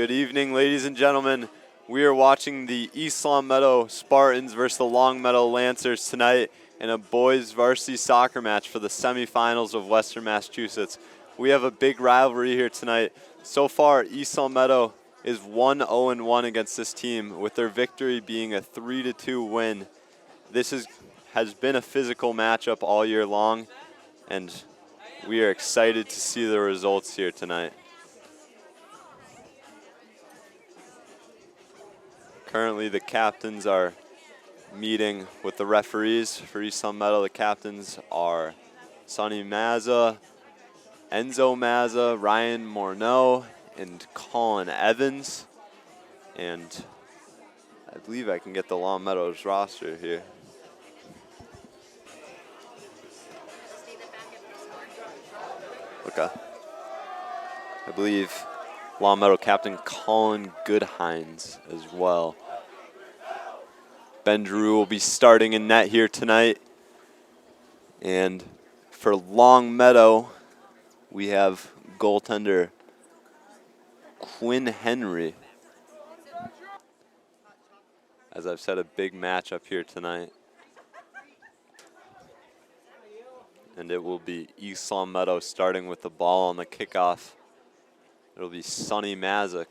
Good evening, ladies and gentlemen. We are watching the East Longmeadow Spartans versus the Longmeadow Lancers tonight in a boys varsity soccer match for the semifinals of Western Massachusetts. We have a big rivalry here tonight. So far, East Longmeadow is 1-0-1 against this team, with their victory being a 3-2 win. This has been a physical matchup all year long, and we are excited to see the results here tonight. Currently, the captains are meeting with the referees for East Longmeadow. The captains are Sonny Mazza, Enzo Mazza, Ryan Morneau, and Colin Evans. And I believe I can get the Longmeadow's roster here. Okay. I believe Longmeadow captain Colin Goodhines as well. Ben Drew will be starting in net here tonight. And for Longmeadow, we have goaltender Quinn Henry. As I've said, a big matchup here tonight. And it will be East Longmeadow starting with the ball on the kickoff. It'll be Sonny Mazza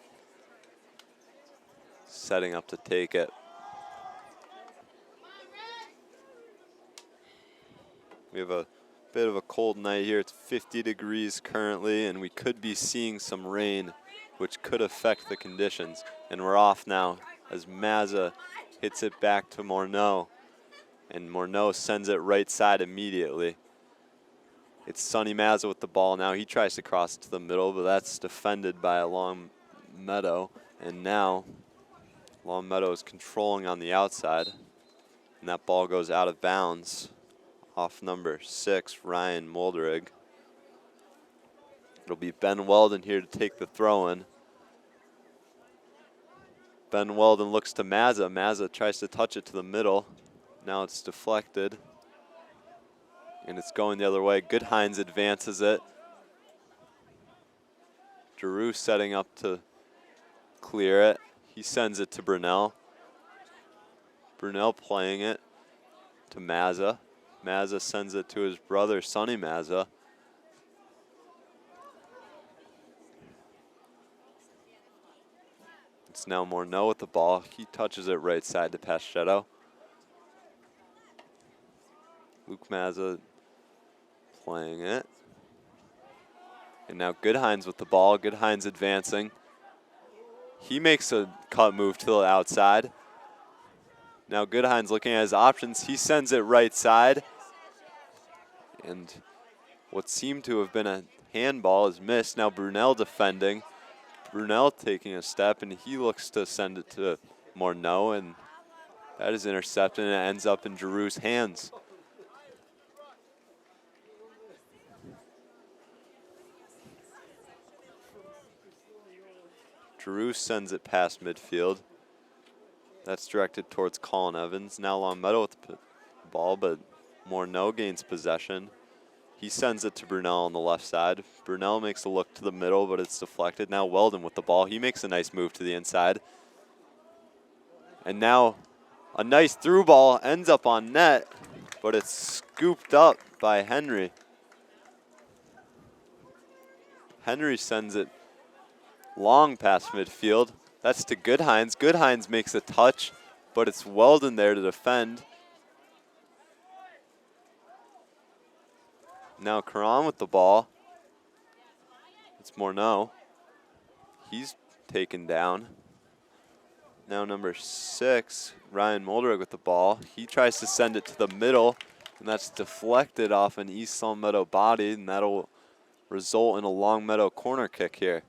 setting up to take it. We have a bit of a cold night here. It's 50 degrees currently, and we could be seeing some rain, which could affect the conditions. And we're off now as Mazza hits it back to Morneau, and Morneau sends it right side immediately. It's Sonny Mazza with the ball now. He tries to cross it to the middle, but that's defended by Longmeadow. And now Longmeadow is controlling on the outside, and that ball goes out of bounds off number 6, Ryan Molderig. It'll be Ben Weldon here to take the throw-in. Ben Weldon looks to Mazza. Mazza tries to touch it to the middle. Now it's deflected, and it's going the other way. Goodhines advances it. Giroux setting up to clear it. He sends it to Brunel. Brunel playing it to Mazza. Mazza sends it to his brother, Sonny Mazza. It's now Morneau with the ball. He touches it right side to Paschetto. Luke Mazza playing it. And now Goodhines with the ball. Goodhines advancing. He makes a cut move to the outside. Now Goodhines looking at his options. He sends it right side. And what seemed to have been a handball is missed. Now Brunel defending. Brunel taking a step, and he looks to send it to Morneau, and that is intercepted, and it ends up in Giroux's hands. Giroux sends it past midfield. That's directed towards Colin Evans. Now Longmeadow with the ball, but Morneau gains possession. He sends it to Brunel on the left side. Brunel makes a look to the middle, but it's deflected. Now Weldon with the ball. He makes a nice move to the inside. And now a nice through ball ends up on net, but it's scooped up by Henry. Henry sends it long past midfield. That's to Goodhines. Goodhines makes a touch, but it's Weldon there to defend. Now Karan with the ball. It's Morneau. He's taken down. Now number 6, Ryan Molderig with the ball. He tries to send it to the middle, and that's deflected off an East Longmeadow body, and that'll result in a Longmeadow corner kick here.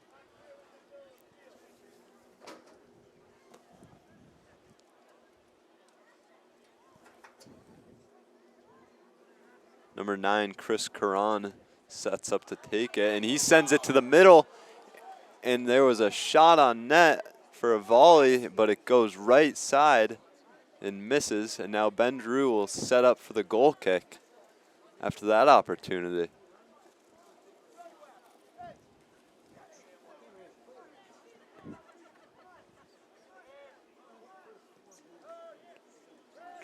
Number 9, Chris Karan, sets up to take it, and he sends it to the middle, and there was a shot on net for a volley, but it goes right side and misses, and now Ben Drew will set up for the goal kick after that opportunity.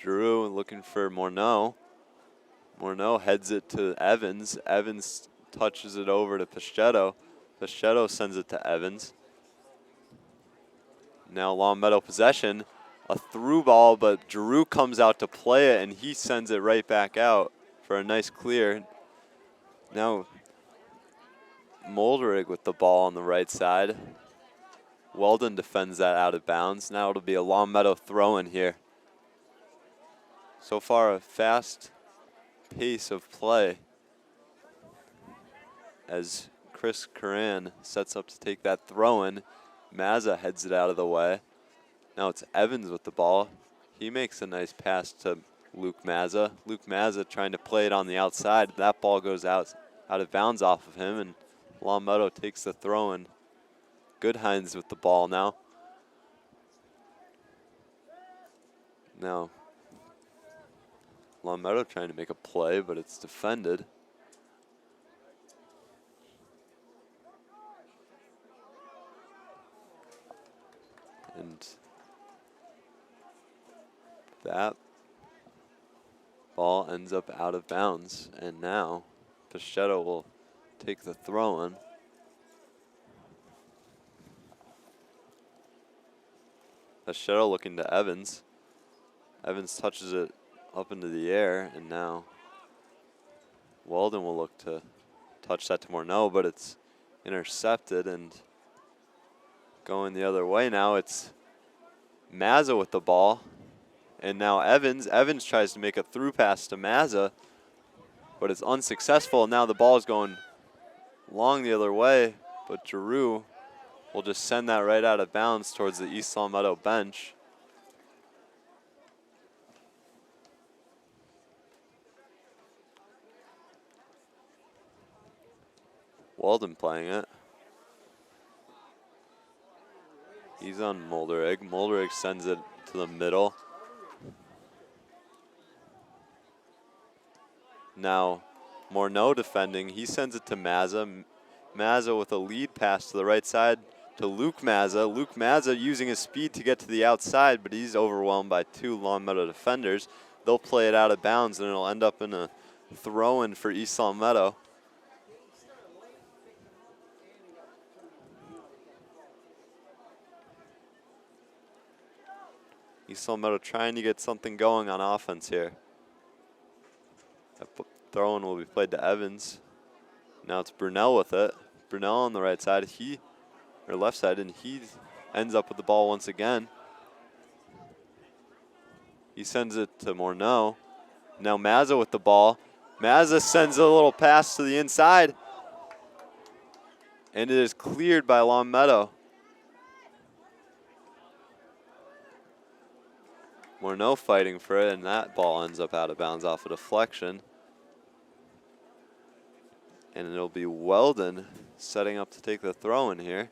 Giroux looking for Morneau. Morneau heads it to Evans. Evans touches it over to Pacheco. Pacheco sends it to Evans. Now Longmeadow possession. A through ball, but Giroux comes out to play it, and he sends it right back out for a nice clear. Now Molderig with the ball on the right side. Weldon defends that out of bounds. Now it'll be a Longmeadow throw in here. So far, a fast pace of play as Chris Curran sets up to take that throw in. Mazza heads it out of the way. Now it's Evans with the ball. He makes a nice pass to Luke Mazza. Luke Mazza trying to play it on the outside. That ball goes out of bounds off of him, and Longmeadow takes the throw in. Goodhines with the ball now. Now Longmeadow trying to make a play, but it's defended. And that ball ends up out of bounds. And now Pacheco will take the throw in. Pacheco looking to Evans. Evans touches it up into the air, and now Weldon will look to touch that to Morneau, but it's intercepted and going the other way now. It's Mazza with the ball, and now Evans. Evans tries to make a through pass to Mazza, but it's unsuccessful. Now the ball is going long the other way, but Giroux will just send that right out of bounds towards the East Longmeadow bench. Weldon playing it. He's on Molderig. Molderig sends it to the middle. Now Morneau defending. He sends it to Mazza. Mazza with a lead pass to the right side to Luke Mazza. Luke Mazza using his speed to get to the outside, but he's overwhelmed by two Longmeadow defenders. They'll play it out of bounds, and it'll end up in a throw-in for East Longmeadow. East Longmeadow trying to get something going on offense here. That throw-in will be played to Evans. Now it's Brunel with it. Brunel on the right side, or left side, and he ends up with the ball once again. He sends it to Morneau. Now Mazza with the ball. Mazza sends a little pass to the inside, and it is cleared by Longmeadow. Morneau fighting for it, and that ball ends up out of bounds off a deflection. And it'll be Weldon setting up to take the throw in here.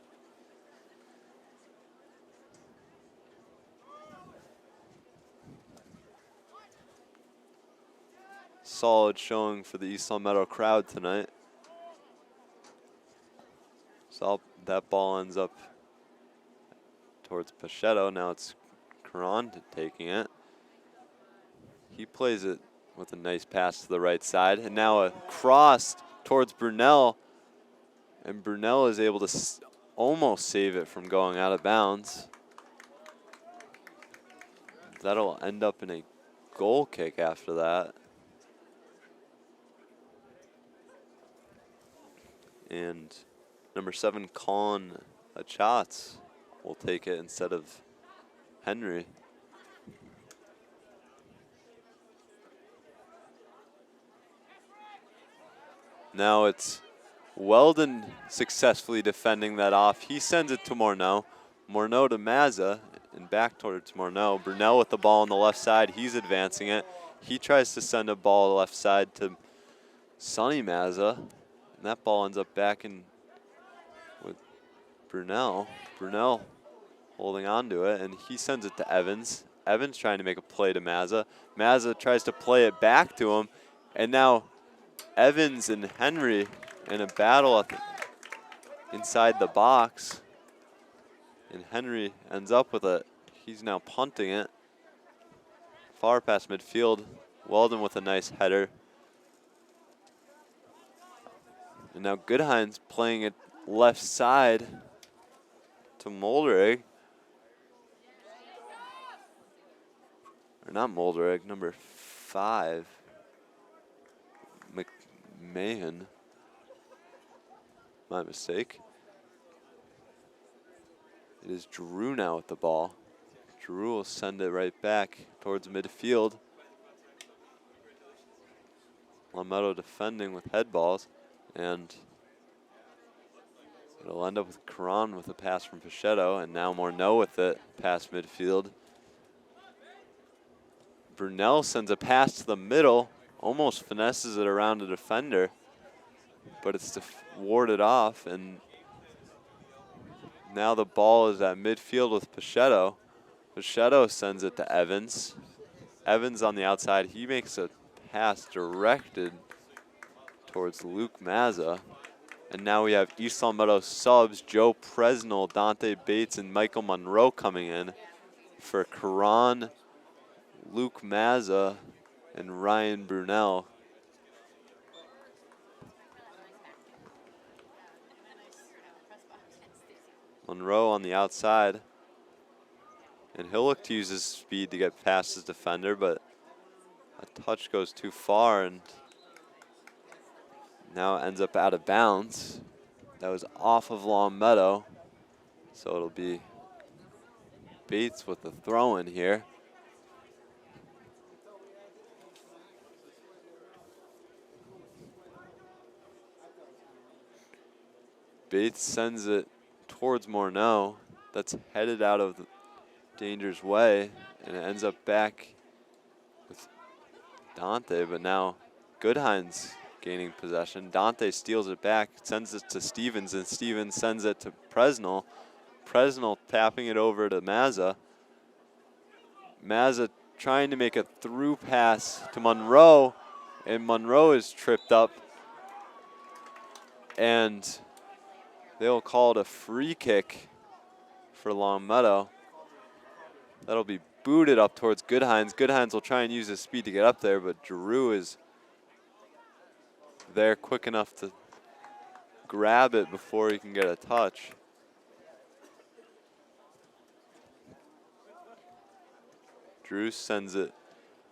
Solid showing for the East Longmeadow crowd tonight. So that ball ends up towards Pacheco. Now it's Caron taking it. He plays it with a nice pass to the right side. And now a cross towards Brunel. And Brunel is able to almost save it from going out of bounds. That'll end up in a goal kick after that. And number 7, Colin Achatz will take it instead of Henry. Now it's Weldon successfully defending that off. He sends it to Morneau. Morneau to Mazza and back towards Morneau. Brunel with the ball on the left side. He's advancing it. He tries to send a ball left side to Sonny Mazza. And that ball ends up back in with Brunel. Brunel holding on to it, and he sends it to Evans. Evans trying to make a play to Mazza. Mazza tries to play it back to him, and now Evans and Henry in a battle at inside the box, and Henry ends up with it. He's now punting it. far past midfield. Weldon with a nice header. And now Goodhines playing it left side to Molderig. Or not Molderig, number 5. McMahon. My mistake. It is Drew now with the ball. Drew will send it right back towards midfield. Longmeadow defending with head balls, and it'll end up with Karan with a pass from Pichetto, and now Morneau with it past midfield. Brunel sends a pass to the middle, almost finesses it around a defender, but it's warded off, and now the ball is at midfield with Pichetto. Pichetto sends it to Evans. Evans on the outside, he makes a pass directed towards Luke Mazza. And now we have East Longmeadow subs, Joe Presnell, Dante Bates, and Michael Monroe coming in for Karan, Luke Mazza, and Ryan Brunel. Monroe on the outside. And he'll look to use his speed to get past his defender, but a touch goes too far and now ends up out of bounds. That was off of Longmeadow, so it'll be Bates with the throw in here. Bates sends it towards Morneau. That's headed out of the danger's way, and it ends up back with Dante, but now Goodhines gaining possession. Dante steals it back, sends it to Stevens, and Stevens sends it to Presnell. Presnell tapping it over to Mazza. Mazza trying to make a through pass to Monroe, and Monroe is tripped up, and they'll call it a free kick for Longmeadow. That'll be booted up towards Goodhines. Goodhines will try and use his speed to get up there, but Giroux is there quick enough to grab it before he can get a touch. Drew sends it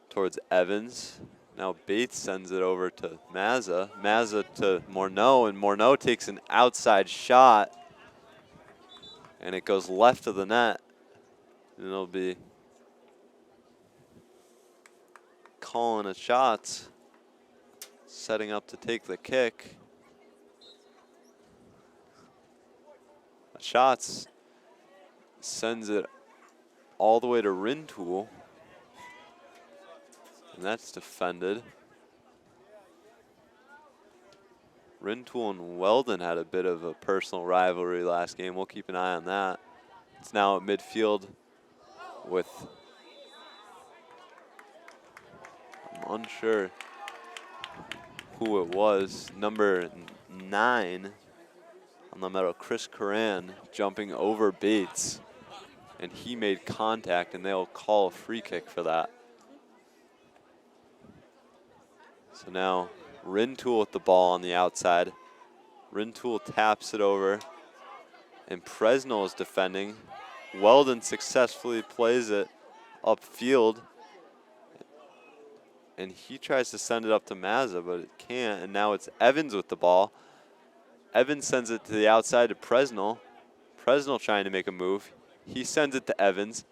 towards Evans. Now Bates sends it over to Mazza. Mazza to Morneau, and Morneau takes an outside shot, and it goes left of the net. And it'll be calling a shot, setting up to take the kick. Shots sends it all the way to Rintoul, and that's defended. Rintoul and Weldon had a bit of a personal rivalry last game. We'll keep an eye on that. It's now at midfield with, I'm unsure who it was, number 9 on the medal, Chris Curran, jumping over Bates, and he made contact, and they'll call a free kick for that. So now Rintoul with the ball on the outside. Rintoul taps it over, and Presnell is defending. Weldon successfully plays it upfield, and he tries to send it up to Mazza, but it can't, and now it's Evans with the ball. Evans sends it to the outside to Presnell. Presnell trying to make a move. He sends it to Evans.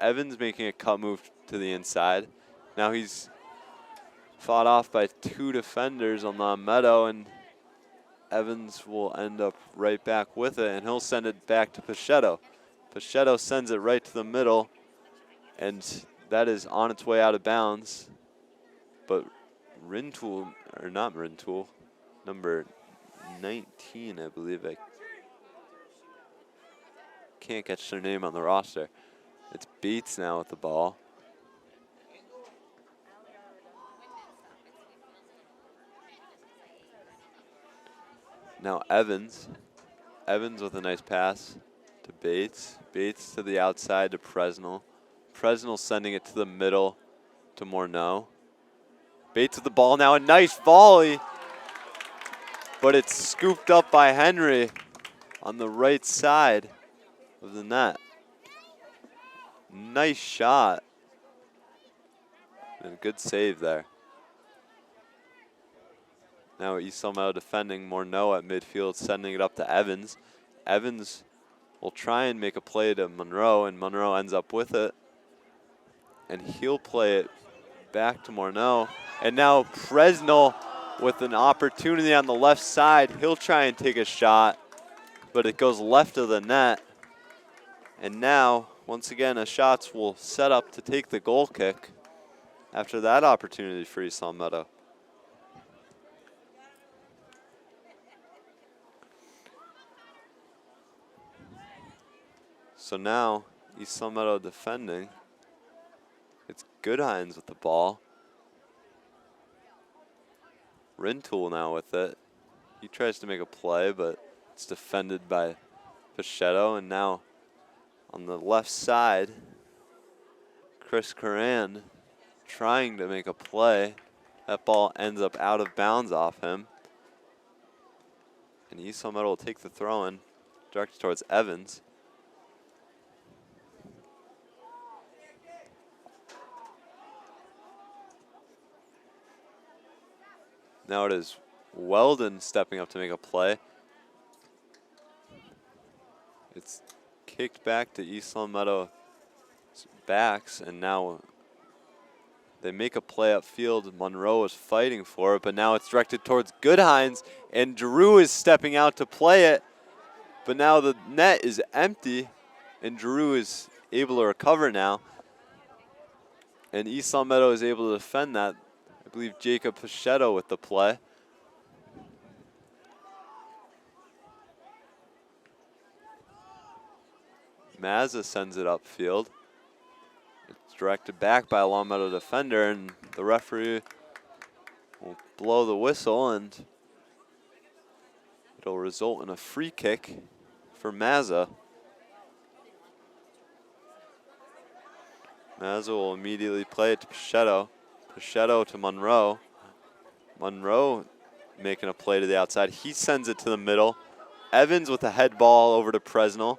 Evans making a cut move to the inside. Now he's fought off by 2 defenders on Longmeadow, and Evans will end up right back with it, and he'll send it back to Pichetto. Pichetto sends it right to the middle, and that is on its way out of bounds. But Rintoul, or not Rintoul, number 19, I believe. I can't catch their name on the roster. It's Bates now with the ball. Now Evans. Evans with a nice pass to Bates. Bates to the outside to Presnell. Presnell sending it to the middle to Morneau. Bates with the ball now, a nice volley, but it's scooped up by Henry on the right side of the net. Nice shot. And a good save there. Now East Longmeadow defending. Morneau at midfield, sending it up to Evans. Evans will try and make a play to Monroe, and Monroe ends up with it. And he'll play it back to Morneau. And now Presnell with an opportunity on the left side. He'll try and take a shot, but it goes left of the net. And now, once again, shots will set up to take the goal kick after that opportunity for East Longmeadow. So now, East Longmeadow defending. It's Goodhines with the ball. Rintoul now with it. He tries to make a play, but it's defended by Pichetto. And now on the left side, Chris Coran trying to make a play. That ball ends up out of bounds off him. And East Longmeadow will take the throw-in, directed towards Evans. Now it is Weldon stepping up to make a play. It's kicked back to East Longmeadow backs, and now they make a play upfield. Monroe is fighting for it, but now it's directed towards Goodhines, and Drew is stepping out to play it. But now the net is empty, and Drew is able to recover now. And East Longmeadow is able to defend that. I believe Jacob Pichetto with the play. Mazza sends it upfield. It's directed back by a Longmeadow defender, and the referee will blow the whistle, and it'll result in a free kick for Mazza. Mazza will immediately play it to Pichetto. Pichetto to Monroe. Monroe making a play to the outside. He sends it to the middle. Evans with a head ball over to Presnell.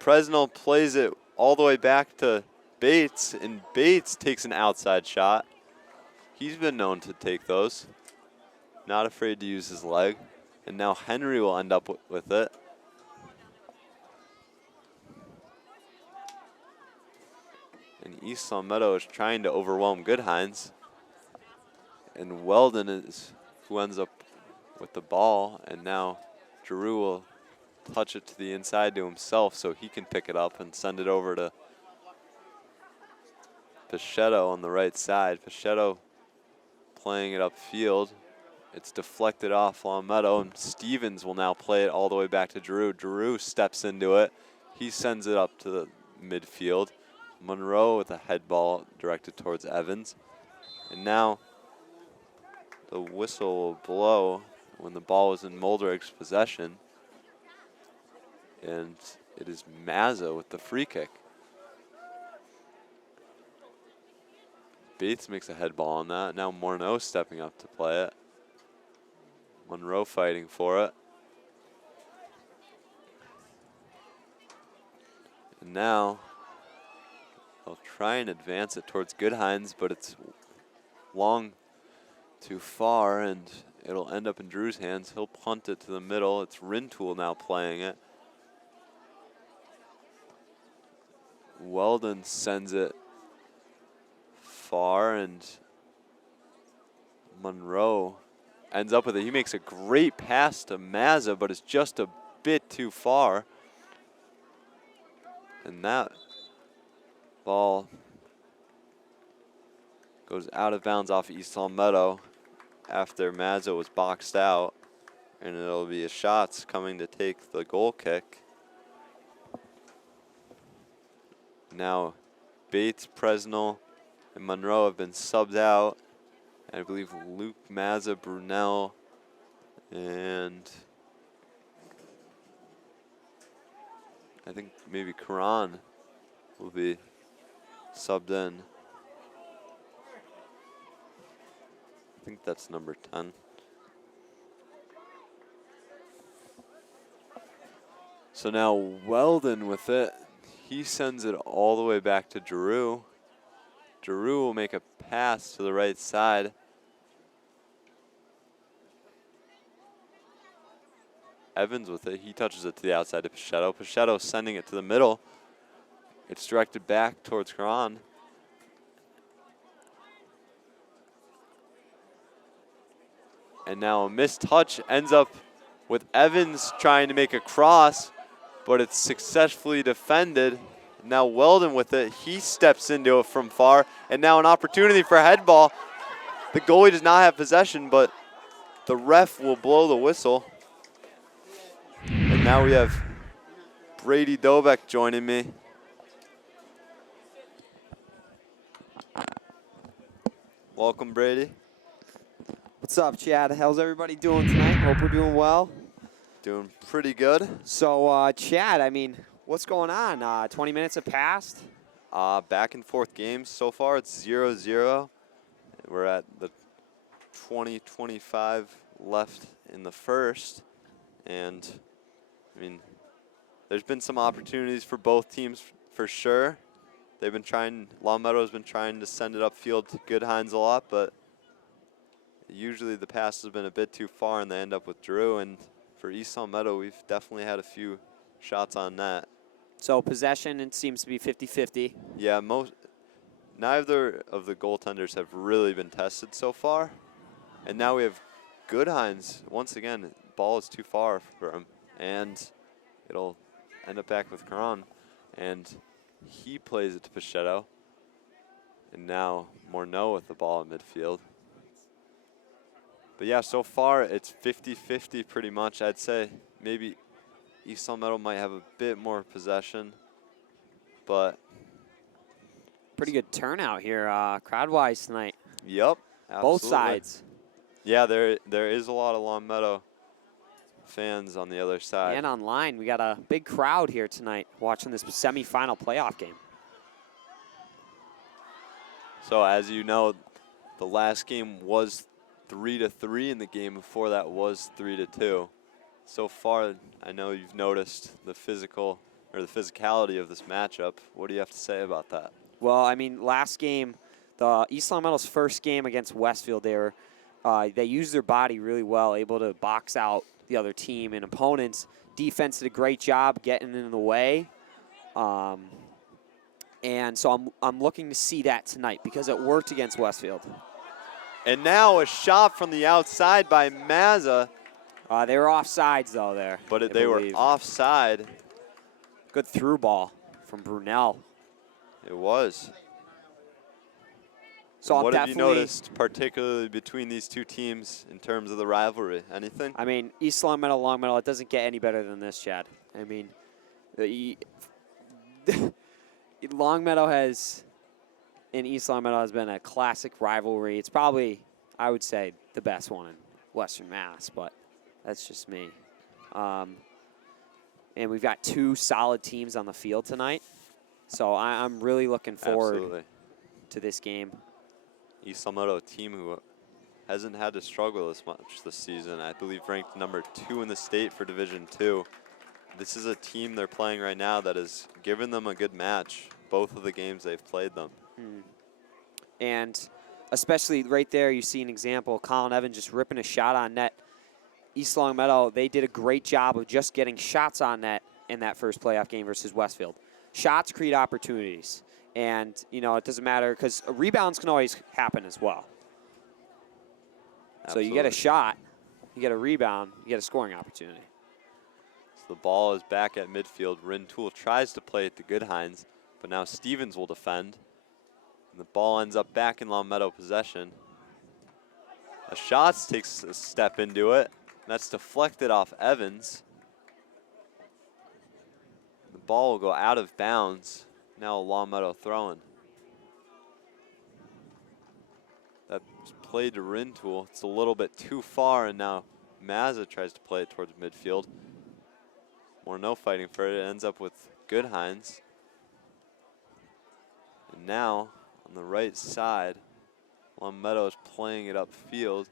Presnell plays it all the way back to Bates, and Bates takes an outside shot. He's been known to take those. Not afraid to use his leg. And now Henry will end up with it. And East Longmeadow is trying to overwhelm Goodhines. And Weldon is who ends up with the ball, and now Giroux will touch it to the inside to himself so he can pick it up and send it over to Pichetto on the right side. Pichetto playing it upfield. It's deflected off Longmeadow, and Stevens will now play it all the way back to Giroux. Giroux steps into it. He sends it up to the midfield. Monroe with a head ball directed towards Evans. And now the whistle will blow when the ball is in Moldrick's possession. And it is Mazza with the free kick. Bates makes a head ball on that. Now Morneau stepping up to play it. Monroe fighting for it. And now they'll try and advance it towards Goodhines, but it's long too far, and it'll end up in Drew's hands. He'll punt it to the middle. It's Rintoul now playing it. Weldon sends it far, and Monroe ends up with it. He makes a great pass to Mazza, but it's just a bit too far. And that ball goes out of bounds off East Longmeadow after Mazza was boxed out. And it'll be a shots coming to take the goal kick. Now Bates, Presnell, and Monroe have been subbed out. I believe Luke, Mazza, Brunel, and I think maybe Karan will be subbed in. I think that's number 10. So now Weldon with it. He sends it all the way back to Giroux. Giroux will make a pass to the right side. Evans with it. He touches it to the outside to Pichetto. Pichetto sending it to the middle. It's directed back towards Caron. And now a missed touch ends up with Evans trying to make a cross, but it's successfully defended. Now Weldon with it. He steps into it from far, and now an opportunity for a head ball. The goalie does not have possession, but the ref will blow the whistle. And now we have Brady Dobeck joining me. Welcome, Brady. What's up, Chad? How's everybody doing tonight? Hope we're doing well. Doing pretty good. So, Chad, I mean, what's going on? 20 minutes have passed? Back and forth games so far. It's 0-0. We're at the 20-25 left in the first. And, I mean, there's been some opportunities for both teams for sure. They've been trying, Longmeadow's been trying to send it upfield to Goodhines a lot, but usually the pass has been a bit too far and they end up with Drew. And for East Longmeadow, we've definitely had a few shots on net. So possession, it seems to be 50-50. Yeah, neither of the goaltenders have really been tested so far. And now we have Goodhines. Once again, ball is too far for him. And it'll end up back with Caron. And he plays it to Pichetto. And now Morneau with the ball in midfield. But yeah, so far it's 50-50 pretty much. I'd say maybe East Longmeadow might have a bit more possession, but pretty good turnout here, crowd-wise tonight. Yep, absolutely. Both sides. Yeah, there is a lot of Longmeadow fans on the other side. And online, we got a big crowd here tonight watching this semifinal playoff game. So as you know, the last game was 3-3, and the game before that was 3-2. So far, I know you've noticed the physicality of this matchup. What do you have to say about that? Well, I mean, last game, the East Longmeadow's first game against Westfield, they used their body really well, able to box out the other team and opponents. Defense did a great job getting in the way. And so I'm looking to see that tonight because it worked against Westfield. And now a shot from the outside by Mazza. They were offsides, though, there. But they were offside. Good through ball from Brunel. It was. So what have you noticed, particularly between these two teams in terms of the rivalry? Anything? I mean, East Longmeadow, it doesn't get any better than this, Chad. I mean, Longmeadow in East Longmeadow has been a classic rivalry. It's probably, I would say, the best one in Western Mass, but that's just me. And we've got two solid teams on the field tonight. So I'm really looking forward to this game. East Longmeadow, a team who hasn't had to struggle as much this season. I believe ranked number 2 in the state for Division II. This is a team they're playing right now that has given them a good match, both of the games they've played them. And especially right there, you see an example, Colin Evans just ripping a shot on net. East Longmeadow, they did a great job of just getting shots on net in that first playoff game versus Westfield. Shots create opportunities. And, you know, it doesn't matter because rebounds can always happen as well. Absolutely. So you get a shot, you get a rebound, you get a scoring opportunity. So the ball is back at midfield. Rintoul tries to play it to Goodhines, but now Stevens will defend. And the ball ends up back in Longmeadow possession. A Schatz takes a step into it. And that's deflected off Evans. The ball will go out of bounds. Now a Longmeadow throwing. That's played to Rintoul. It's a little bit too far, and now Mazza tries to play it towards midfield. Morneau fighting for it. It ends up with Goodhines. And now, on the right side, Longmeadow is playing it upfield.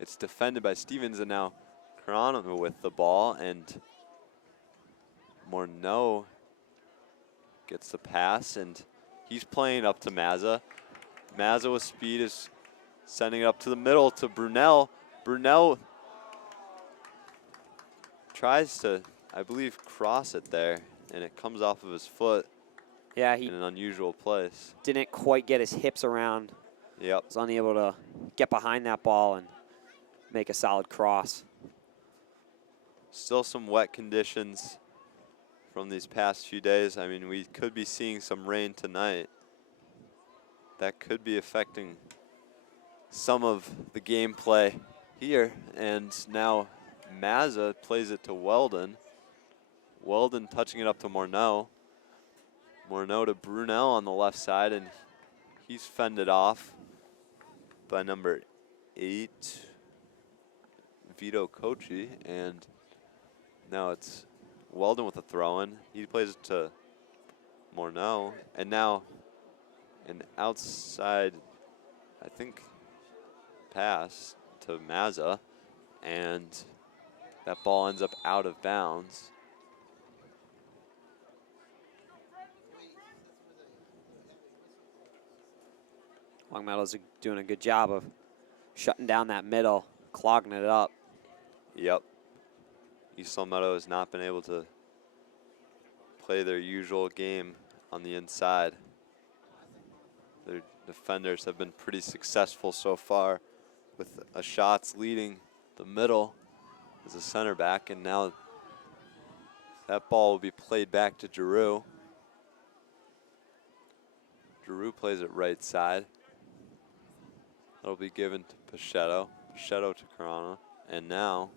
It's defended by Stevens, and now Carano with the ball, and Morneau gets the pass, and he's playing up to Mazza. Mazza with speed is sending it up to the middle to Brunel. Brunel tries to, I believe, cross it there, and it comes off of his foot. Yeah, he in an unusual place. Didn't quite get his hips around. Yep. Was unable to get behind that ball and make a solid cross. Still some wet conditions from these past few days. I mean, we could be seeing some rain tonight. That could be affecting some of the gameplay here. And now Mazza plays it to Weldon. Weldon touching it up to Morneau. Morneau to Brunel on the left side, and he's fended off by number 8, Vito Kochi, and now it's Weldon with a throw-in. He plays it to Morneau, and now an outside, I think, pass to Mazza, and that ball ends up out of bounds. Longmeadow's doing a good job of shutting down that middle, clogging it up. Yep. East Longmeadow has not been able to play their usual game on the inside. Their defenders have been pretty successful so far with shots leading the middle as a center back, and now that ball will be played back to Giroux. Giroux plays it right side. That'll be given to Pachetto. Pachetto to Carano. And now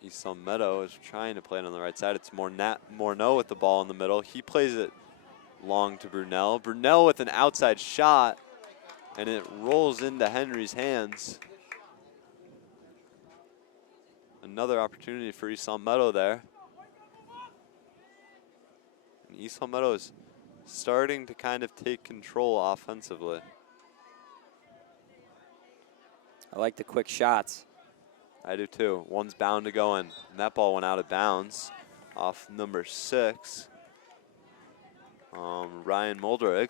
East Longmeadow is trying to play it on the right side. It's Morneau with the ball in the middle. He plays it long to Brunel. Brunel with an outside shot, and it rolls into Henry's hands. Another opportunity for East Longmeadow there. And East Longmeadow is starting to kind of take control offensively. I like the quick shots. I do too. One's bound to go in, and that ball went out of bounds off number 6, Ryan Muldrig.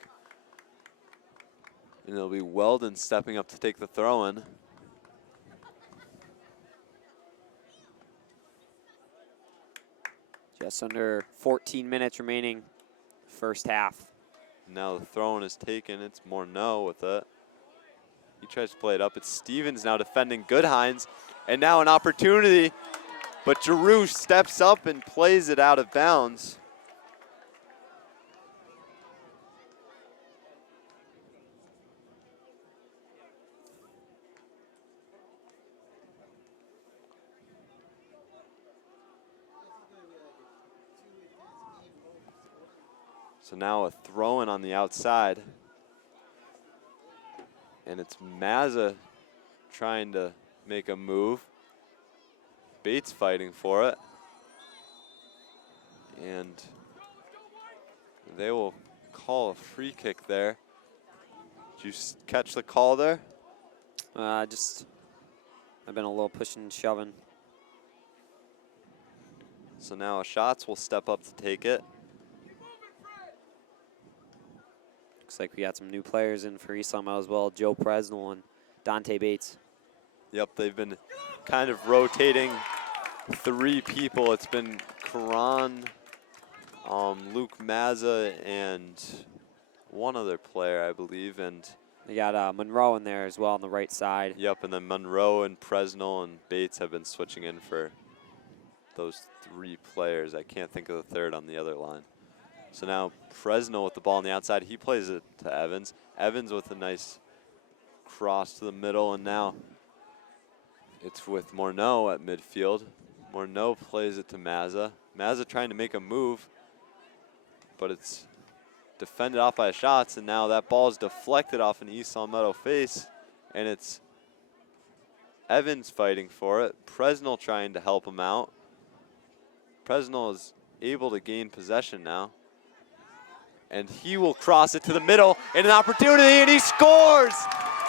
And it'll be Weldon stepping up to take the throw-in. Just under 14 minutes remaining, first half. Now the throw-in is taken. It's Morneau with it. He tries to play it up. It's Stevens now defending Goodhines. And now an opportunity, but Giroux steps up and plays it out of bounds. So now a throw-in on the outside. And it's Mazza trying to make a move. Bates fighting for it. And they will call a free kick there. Did you catch the call there? I've been a little pushing and shoving. So now Schatz will step up to take it. Looks like we got some new players in for East Longmeadow as well. Joe Presnell and Dante Bates. Yep, they've been kind of rotating 3 people. It's been Karan, Luke Mazza, and one other player, I believe. And they got Monroe in there as well on the right side. Yep, and then Monroe and Presnell and Bates have been switching in for those 3 players. I can't think of the third on the other line. So now Presnell with the ball on the outside. He plays it to Evans. Evans with a nice cross to the middle, and now it's with Morneau at midfield. Morneau plays it to Mazza. Mazza trying to make a move, but it's defended off by Schatz, and now that ball is deflected off an East Longmeadow face, and it's Evans fighting for it. Presnell trying to help him out. Presnell is able to gain possession now. And he will cross it to the middle, and an opportunity, and he scores!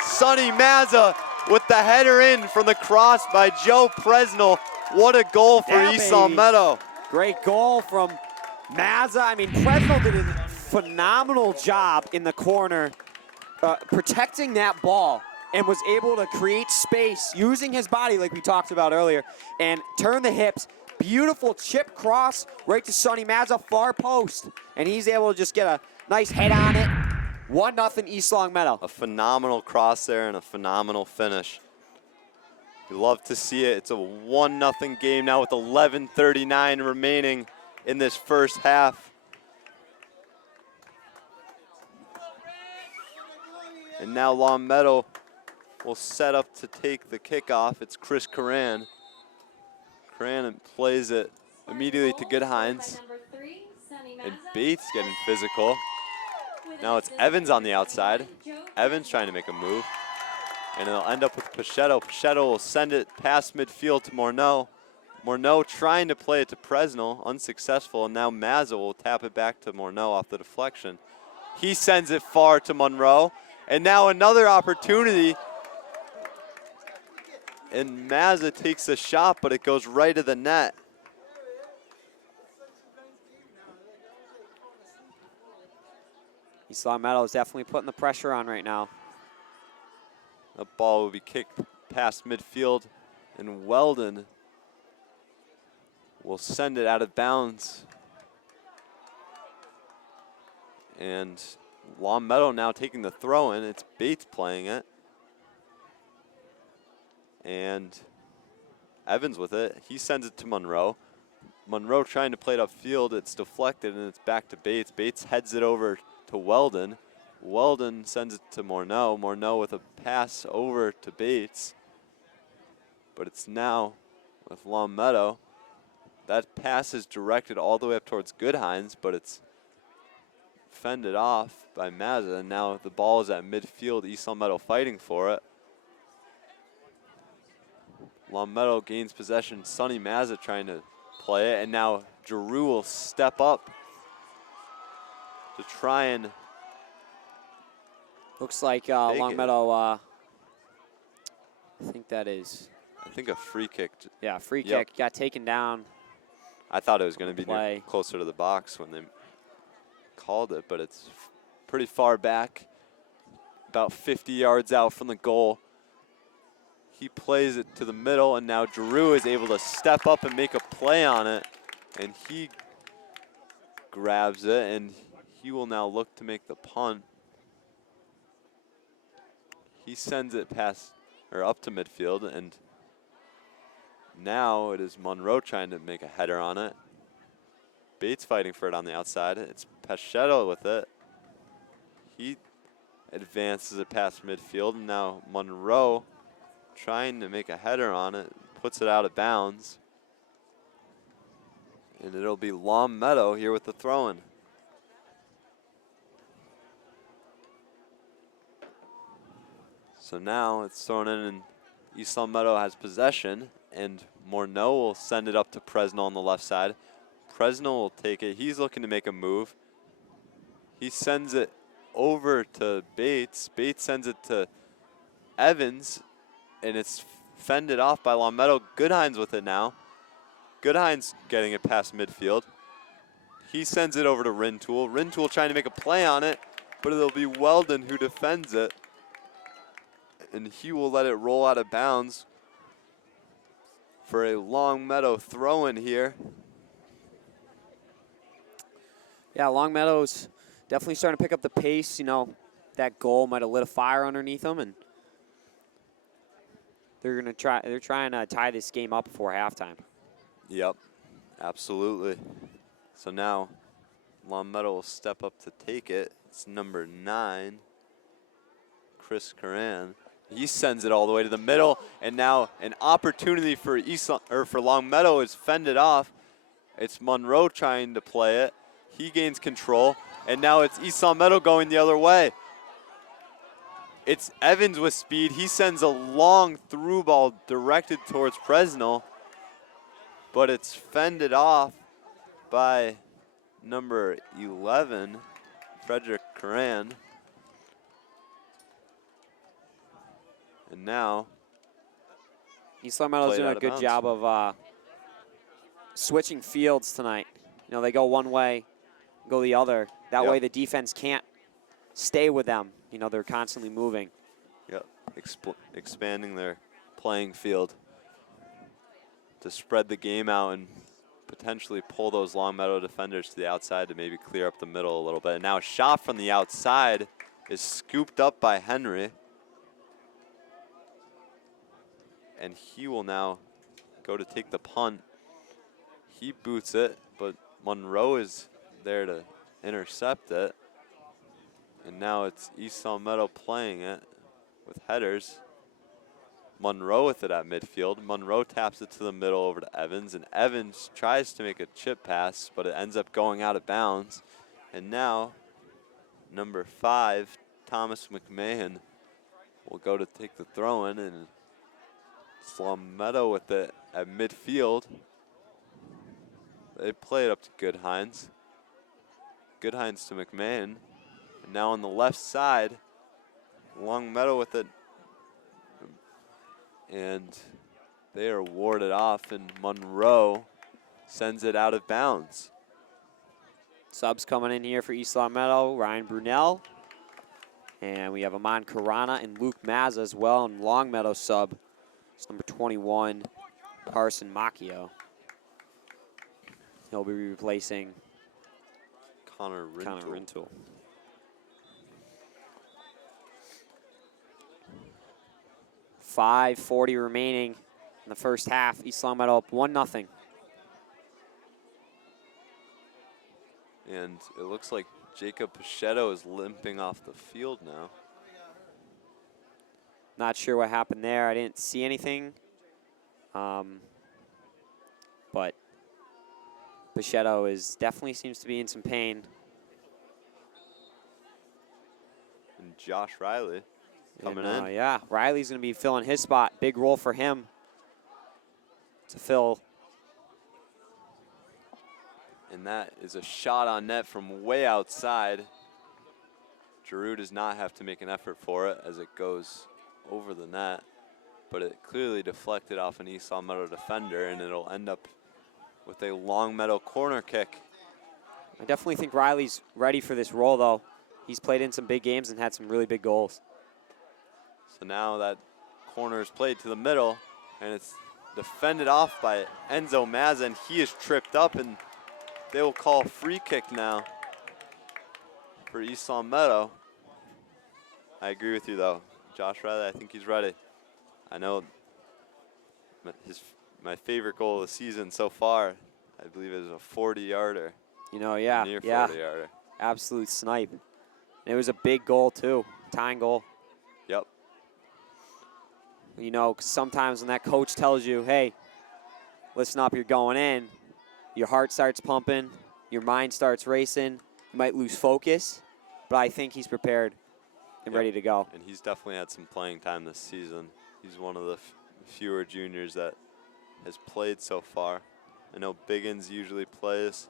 Sonny Mazza with the header in from the cross by Joe Presnell. What a goal for East Longmeadow. Great goal from Mazza. I mean, Presnell did a phenomenal job in the corner protecting that ball and was able to create space using his body like we talked about earlier and turn the hips. Beautiful chip cross right to Sonny Mazza, far post. And he's able to just get a nice head on it. 1-0 East Longmeadow. A phenomenal cross there and a phenomenal finish. You love to see it. It's a 1-0 game now with 11:39 remaining in this first half. And now Longmeadow will set up to take the kickoff. It's Chris Coran. Coran plays it immediately to Goodhines. And Bates getting physical. Now it's Evans on the outside. Evans trying to make a move. And it'll end up with Pachetto. Pachetto will send it past midfield to Morneau. Morneau trying to play it to Presnell, unsuccessful. And now Mazza will tap it back to Morneau off the deflection. He sends it far to Monroe. And now another opportunity. And Mazza takes a shot, but it goes right of the net. East Longmeadow is definitely putting the pressure on right now. The ball will be kicked past midfield, and Weldon will send it out of bounds. And Longmeadow now taking the throw in. It's Bates playing it. And Evans with it. He sends it to Monroe. Monroe trying to play it upfield. It's deflected, and it's back to Bates. Bates heads it over to Weldon. Weldon sends it to Morneau. Morneau with a pass over to Bates. But it's now with Longmeadow. That pass is directed all the way up towards Goodhines, but it's fended off by Mazza. And now the ball is at midfield. East Longmeadow fighting for it. Longmeadow gains possession. Sonny Mazza trying to play it. And now Giroux will step up to try and... Looks like Longmeadow, I think that is... I think a free kick. Yeah, free kick. Got taken down. I thought it was going to be closer to the box when they called it, but it's pretty far back, about 50 yards out from the goal. He plays it to the middle, and now Giroux is able to step up and make a play on it, and he grabs it, and he will now look to make the punt. He sends it past, or up to midfield, and now it is Monroe trying to make a header on it. Bates fighting for it on the outside. It's Pachetto with it. He advances it past midfield, and now Monroe trying to make a header on it, puts it out of bounds. And it'll be Longmeadow here with the throw-in. So now it's thrown in, and East Longmeadow has possession, and Morneau will send it up to Presnell on the left side. Presnell will take it. He's looking to make a move. He sends it over to Bates. Bates sends it to Evans, and it's fended off by Longmeadow. Goodhines with it now. Goodhines getting it past midfield. He sends it over to Rintoul. Rintoul trying to make a play on it, but it'll be Weldon who defends it. And he will let it roll out of bounds for a Longmeadow throw-in here. Yeah, Longmeadow's definitely starting to pick up the pace. You know, that goal might have lit a fire underneath them, and they're trying to tie this game up before halftime. Yep, absolutely. So now Longmeadow will step up to take it. It's number 9, Chris Coran. He sends it all the way to the middle, and now an opportunity for Longmeadow is fended off. It's Monroe trying to play it. He gains control, and now it's East Longmeadow going the other way. It's Evans with speed. He sends a long through ball directed towards Presnell, but it's fended off by number 11, Frederick Coran. And now East Longmeadow's played doing out a of good bounds. job of switching fields tonight. You know, they go one way, go the other. That Yep. way the defense can't stay with them. You know, they're constantly moving. Yep, expanding their playing field to spread the game out and potentially pull those Longmeadow defenders to the outside to maybe clear up the middle a little bit. And now a shot from the outside is scooped up by Henry. And he will now go to take the punt. He boots it, but Monroe is there to intercept it. And now it's East Longmeadow playing it with headers. Monroe with it at midfield. Monroe taps it to the middle over to Evans, and Evans tries to make a chip pass, but it ends up going out of bounds. And now, number 5, Thomas McMahon, will go to take the throw in, and Longmeadow with it at midfield. They play it up to Goodhines. Goodhines to McMahon. And now on the left side, Longmeadow with it. And they are warded off, and Monroe sends it out of bounds. Subs coming in here for East Longmeadow, Ryan Brunel. And we have Amon Karana and Luke Mazza as well, and Longmeadow sub. It's number 21, Carson Macchio. He'll be replacing Connor Rintoul. 5:40 remaining in the first half. East Longmeadow up 1-0. And it looks like Jacob Pichetto is limping off the field now. Not sure what happened there. I didn't see anything. But Pichetto definitely seems to be in some pain. And Josh Riley coming And, in. yeah, Riley's going to be filling his spot. Big role for him to fill. And that is a shot on net from way outside. Giroux does not have to make an effort for it as it goes over the net, but it clearly deflected off an East Longmeadow defender, and it'll end up with a Longmeadow corner kick. I definitely think Riley's ready for this role, though. He's played in some big games and had some really big goals. So now that corner is played to the middle, and it's defended off by Enzo Mazza, and he is tripped up, and they will call a free kick now for East Longmeadow. I agree with you, though. Josh Riley, I think he's ready. I know my favorite goal of the season so far, I believe, is a 40-yarder. You know, yeah, Near yeah. 40-yarder. Absolute snipe. And it was a big goal, too. Tying goal. Yep. You know, 'cause sometimes when that coach tells you, hey, listen up, you're going in, your heart starts pumping, your mind starts racing, you might lose focus, but I think he's prepared and ready to go. And he's definitely had some playing time this season. He's one of the fewer juniors that has played so far. I know Biggins usually plays,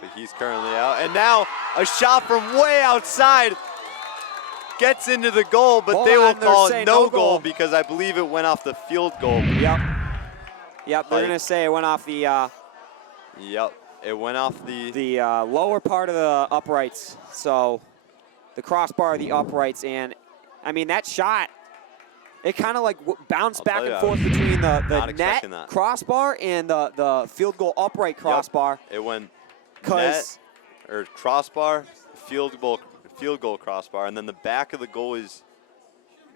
but he's currently out. And now a shot from way outside gets into the goal, but they will call it no goal because I believe it went off the field goal. Yep. Yep, they're going to say it went off the Yep, it went off the lower part of the uprights. So the crossbar of the uprights, and I mean that shot, it kind of like bounced back and forth between the net crossbar and the field goal upright crossbar. Yep. It went net or crossbar, field goal crossbar, and then the back of the goalie's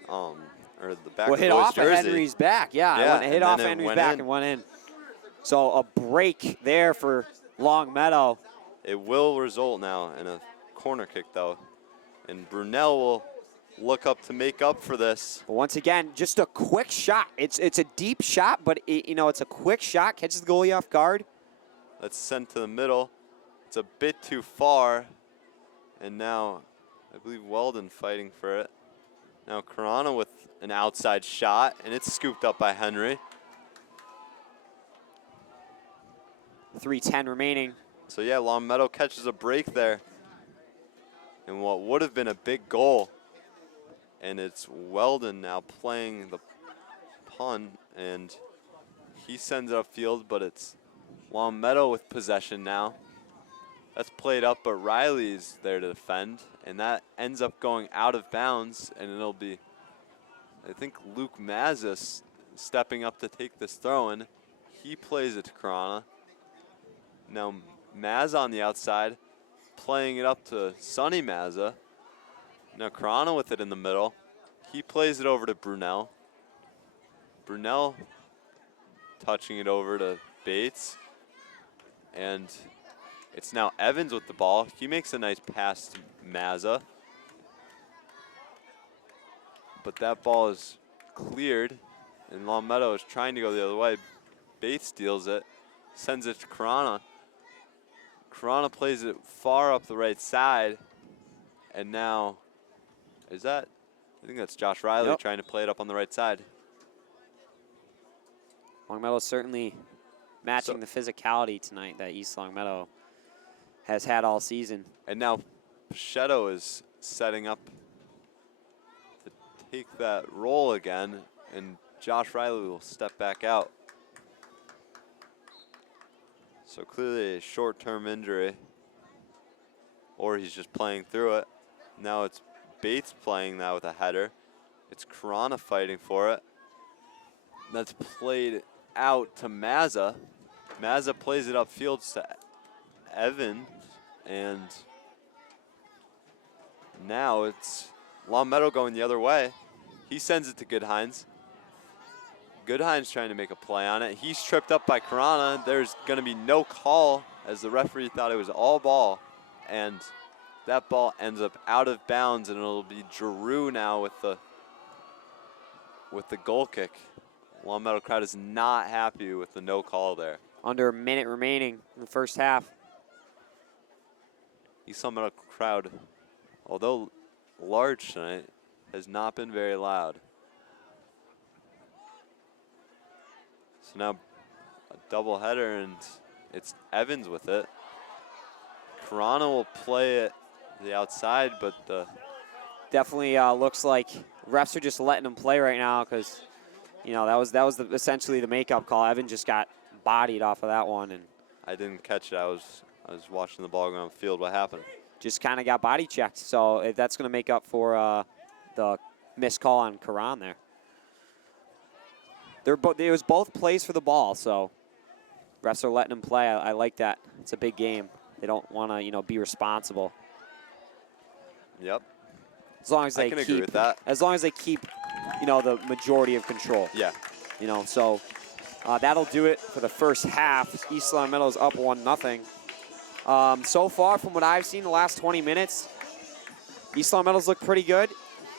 or the back of the hit goalie's off jersey. of Henry's back. Yeah, it hit off Henry's back and went in. So a break there for Longmeadow. It will result now in a corner kick, though. And Brunel will look up to make up for this. But once again, just a quick shot. It's a deep shot, but it's a quick shot, catches the goalie off guard. That's sent to the middle. It's a bit too far. And now, I believe Weldon fighting for it. Now Carano with an outside shot, and it's scooped up by Henry. 3:10 remaining. So yeah, Longmeadow catches a break there. And what would have been a big goal, and it's Weldon now playing the punt, and he sends it upfield, but it's Longmeadow with possession now. That's played up, but Riley's there to defend, and that ends up going out of bounds, and it'll be, I think, Luke Mazis stepping up to take this throw in. He plays it to Karana. Now Maz on the outside, playing it up to Sonny Mazza. Now Karana with it in the middle. He plays it over to Brunel. Brunel touching it over to Bates. And it's now Evans with the ball. He makes a nice pass to Mazza. But that ball is cleared, and Longmeadow is trying to go the other way. Bates steals it, sends it to Karana. Karana plays it far up the right side, and now, I think that's Josh Riley trying to play it up on the right side. Longmeadow certainly matching the physicality tonight that East Longmeadow has had all season. And now Pichetto is setting up to take that role again, and Josh Riley will step back out. So clearly a short-term injury, or he's just playing through it. Now it's Bates playing that with a header. It's Karana fighting for it. That's played out to Mazza. Mazza plays it upfield to Evans, and now it's Longmeadow going the other way. He sends it to Goodhines. Goodhines trying to make a play on it. He's tripped up by Karana. There's going to be no call, as the referee thought it was all ball, and that ball ends up out of bounds, and it'll be Giroux now with the goal kick. Longmeadow crowd is not happy with the no call there. Under a minute remaining in the first half. East Longmeadow crowd, although large tonight, has not been very loud. So now a double header, and it's Evans with it. Karana will play it to the outside, but definitely looks like refs are just letting him play right now because, you know, that was essentially the makeup call. Evan just got bodied off of that one, and I didn't catch it. I was watching the ball go on the field. What happened? Just kind of got body checked. So that's going to make up for the missed call on Karan there. It was both plays for the ball, so refs are letting him play. I like that. It's a big game. They don't want to, be responsible. Yep. As long as they agree with that. As long as they keep, the majority of control. Yeah. So that'll do it for the first half. East Longmeadow is up 1-0. So far, from what I've seen the last 20 minutes, East Longmeadow's look pretty good.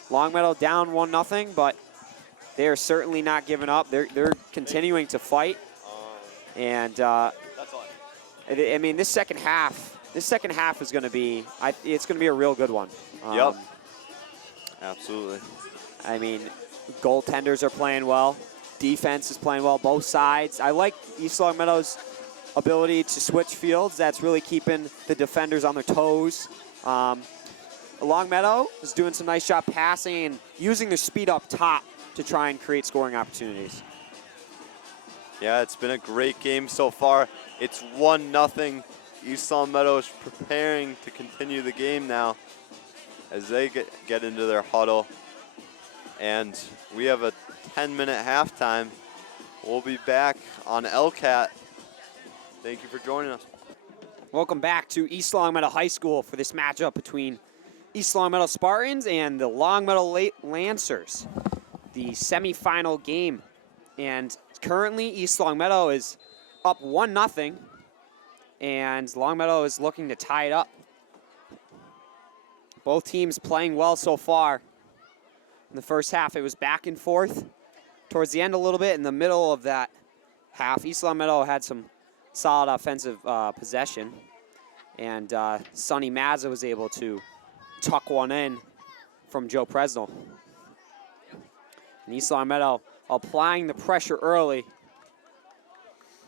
Longmeadow down 1-0, but they are certainly not giving up. They're continuing to fight, and I mean this second half is going to be it's going to be a real good one. Yep. Absolutely. I mean, goaltenders are playing well. Defense is playing well, both sides. I like East Longmeadow's ability to switch fields. That's really keeping the defenders on their toes. Longmeadow is doing some nice job passing and using their speed up top to try and create scoring opportunities. Yeah, it's been a great game so far. It's 1-0. East Longmeadow is preparing to continue the game now as they get into their huddle. And we have a 10-minute halftime. We'll be back on LCAT. Thank you for joining us. Welcome back to East Longmeadow High School for this matchup between East Longmeadow Spartans and the Longmeadow Lancers, the semifinal game. And currently East Longmeadow is up 1-0, and Longmeadow is looking to tie it up. Both teams playing well so far. In the first half, it was back and forth. Towards the end a little bit, in the middle of that half, East Longmeadow had some solid offensive possession, and Sonny Mazza was able to tuck one in from Joe Presnell. And East Longmeadow applying the pressure early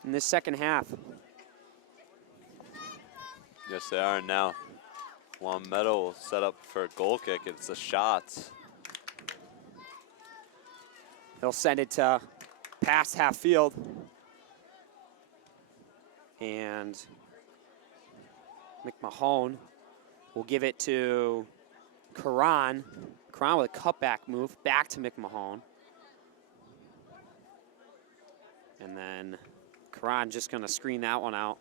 in this second half. Yes, they are now. Longmeadow will set up for a goal kick. It's a shot. He'll send it to past half field. And McMahon will give it to Karan. Karan with a cutback move back to McMahon. And then Karan just going to screen that one out.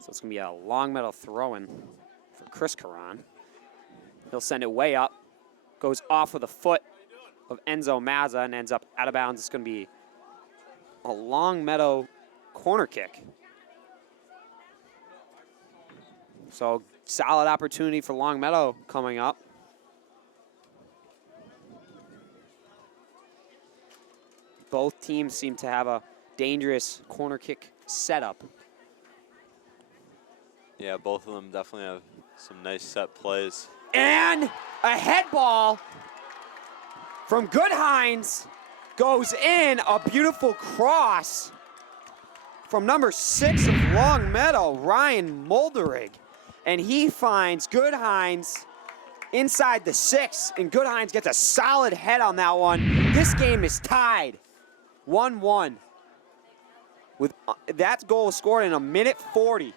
So it's going to be a Longmeadow throw-in for Chris Karan. He'll send it way up. Goes off with a foot of Enzo Mazza and ends up out of bounds. It's going to be a Longmeadow corner kick. So solid opportunity for Longmeadow coming up. Both teams seem to have a dangerous corner kick setup. Yeah, both of them definitely have some nice set plays. And a head ball from Goodhines goes in. A beautiful cross from number 6 of Longmeadow, Ryan Molderig. And he finds Goodhines inside the 6, and Goodhines gets a solid head on that one. This game is tied 1-1. With that goal was scored in a minute 40.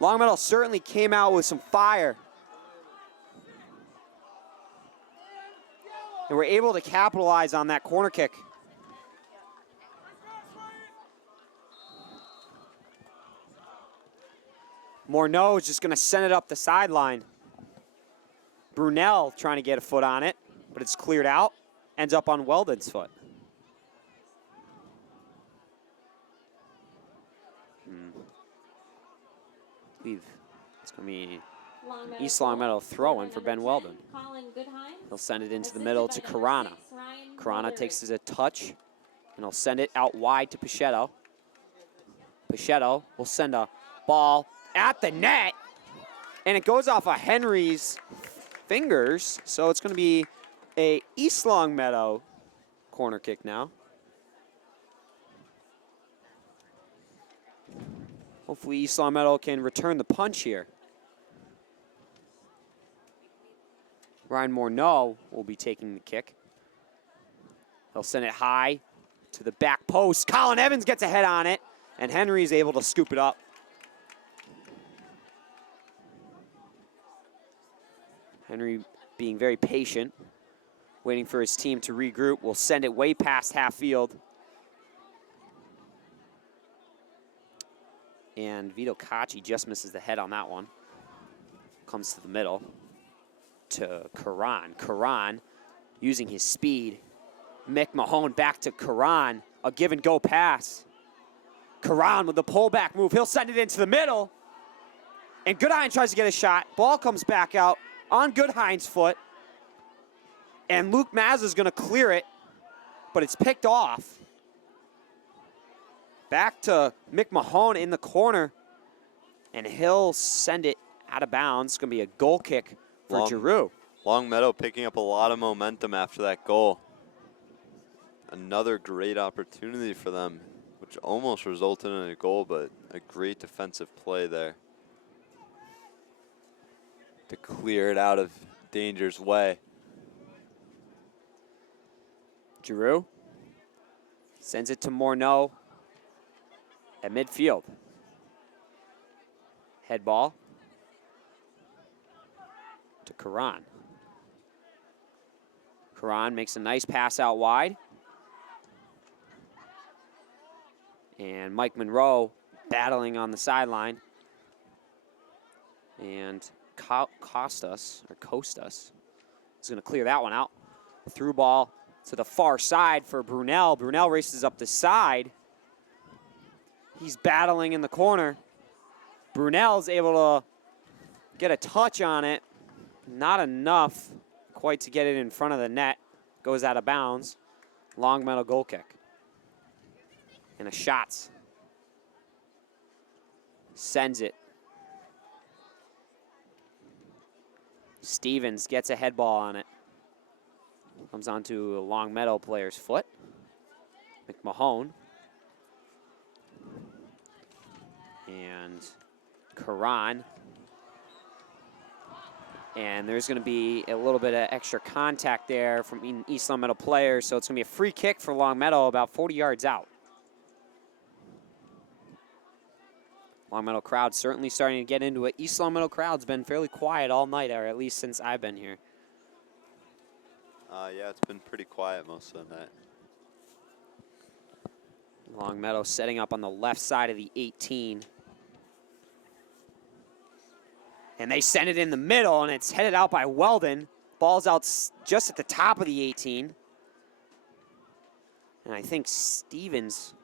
Longmeadow certainly came out with some fire. And were able to capitalize on that corner kick. Morneau is just going to send it up the sideline. Brunel trying to get a foot on it, but it's cleared out. Ends up on Weldon's foot. I believe it's going to be East Longmeadow throw-in for Ben Weldon. He'll send it into the middle to Karana. Karana takes it as a touch, and he'll send it out wide to Pichetto. Pichetto will send a ball at the net, and it goes off of Henry's fingers, so it's going to be a East Longmeadow corner kick now. Hopefully East Longmeadow can return the punch here. Ryan Morneau will be taking the kick. He'll send it high to the back post. Colin Evans gets a head on it, and Henry is able to scoop it up. Henry being very patient, waiting for his team to regroup. Will send it way past half field. And Vito Cacci just misses the head on that one. Comes to the middle to Karan. Karan using his speed. Mick Mahone back to Karan. A give and go pass. Karan with the pullback move. He'll send it into the middle. And Goodhines tries to get a shot. Ball comes back out on Goodhines' foot. And Luke Mazza is going to clear it, but it's picked off. Back to Mick Mahone in the corner, and he'll send it out of bounds. It's going to be a goal kick for Giroux. Longmeadow picking up a lot of momentum after that goal. Another great opportunity for them, which almost resulted in a goal, but a great defensive play there to clear it out of danger's way. Giroux sends it to Morneau at midfield. Head ball to Karan. Karan makes a nice pass out wide. And Mike Monroe battling on the sideline. And Kostas is going to clear that one out. Through ball to the far side for Brunel. Brunel races up the side. He's battling in the corner. Brunel's able to get a touch on it. Not enough quite to get it in front of the net. Goes out of bounds. Longmeadow goal kick. And a shots. Sends it. Stevens gets a head ball on it. Comes onto a Longmeadow player's foot. McMahon. And Karan And there's going to be a little bit of extra contact there from an East Longmeadow player, so it's going to be a free kick for Longmeadow about 40 yards out. Longmeadow crowd certainly starting to get into it. East Longmeadow crowd's been fairly quiet all night, or at least since I've been here. Yeah, it's been pretty quiet most of the night. Longmeadow setting up on the left side of the 18. And they send it in the middle, and it's headed out by Weldon. Ball's out just at the top of the 18. And I think Stevens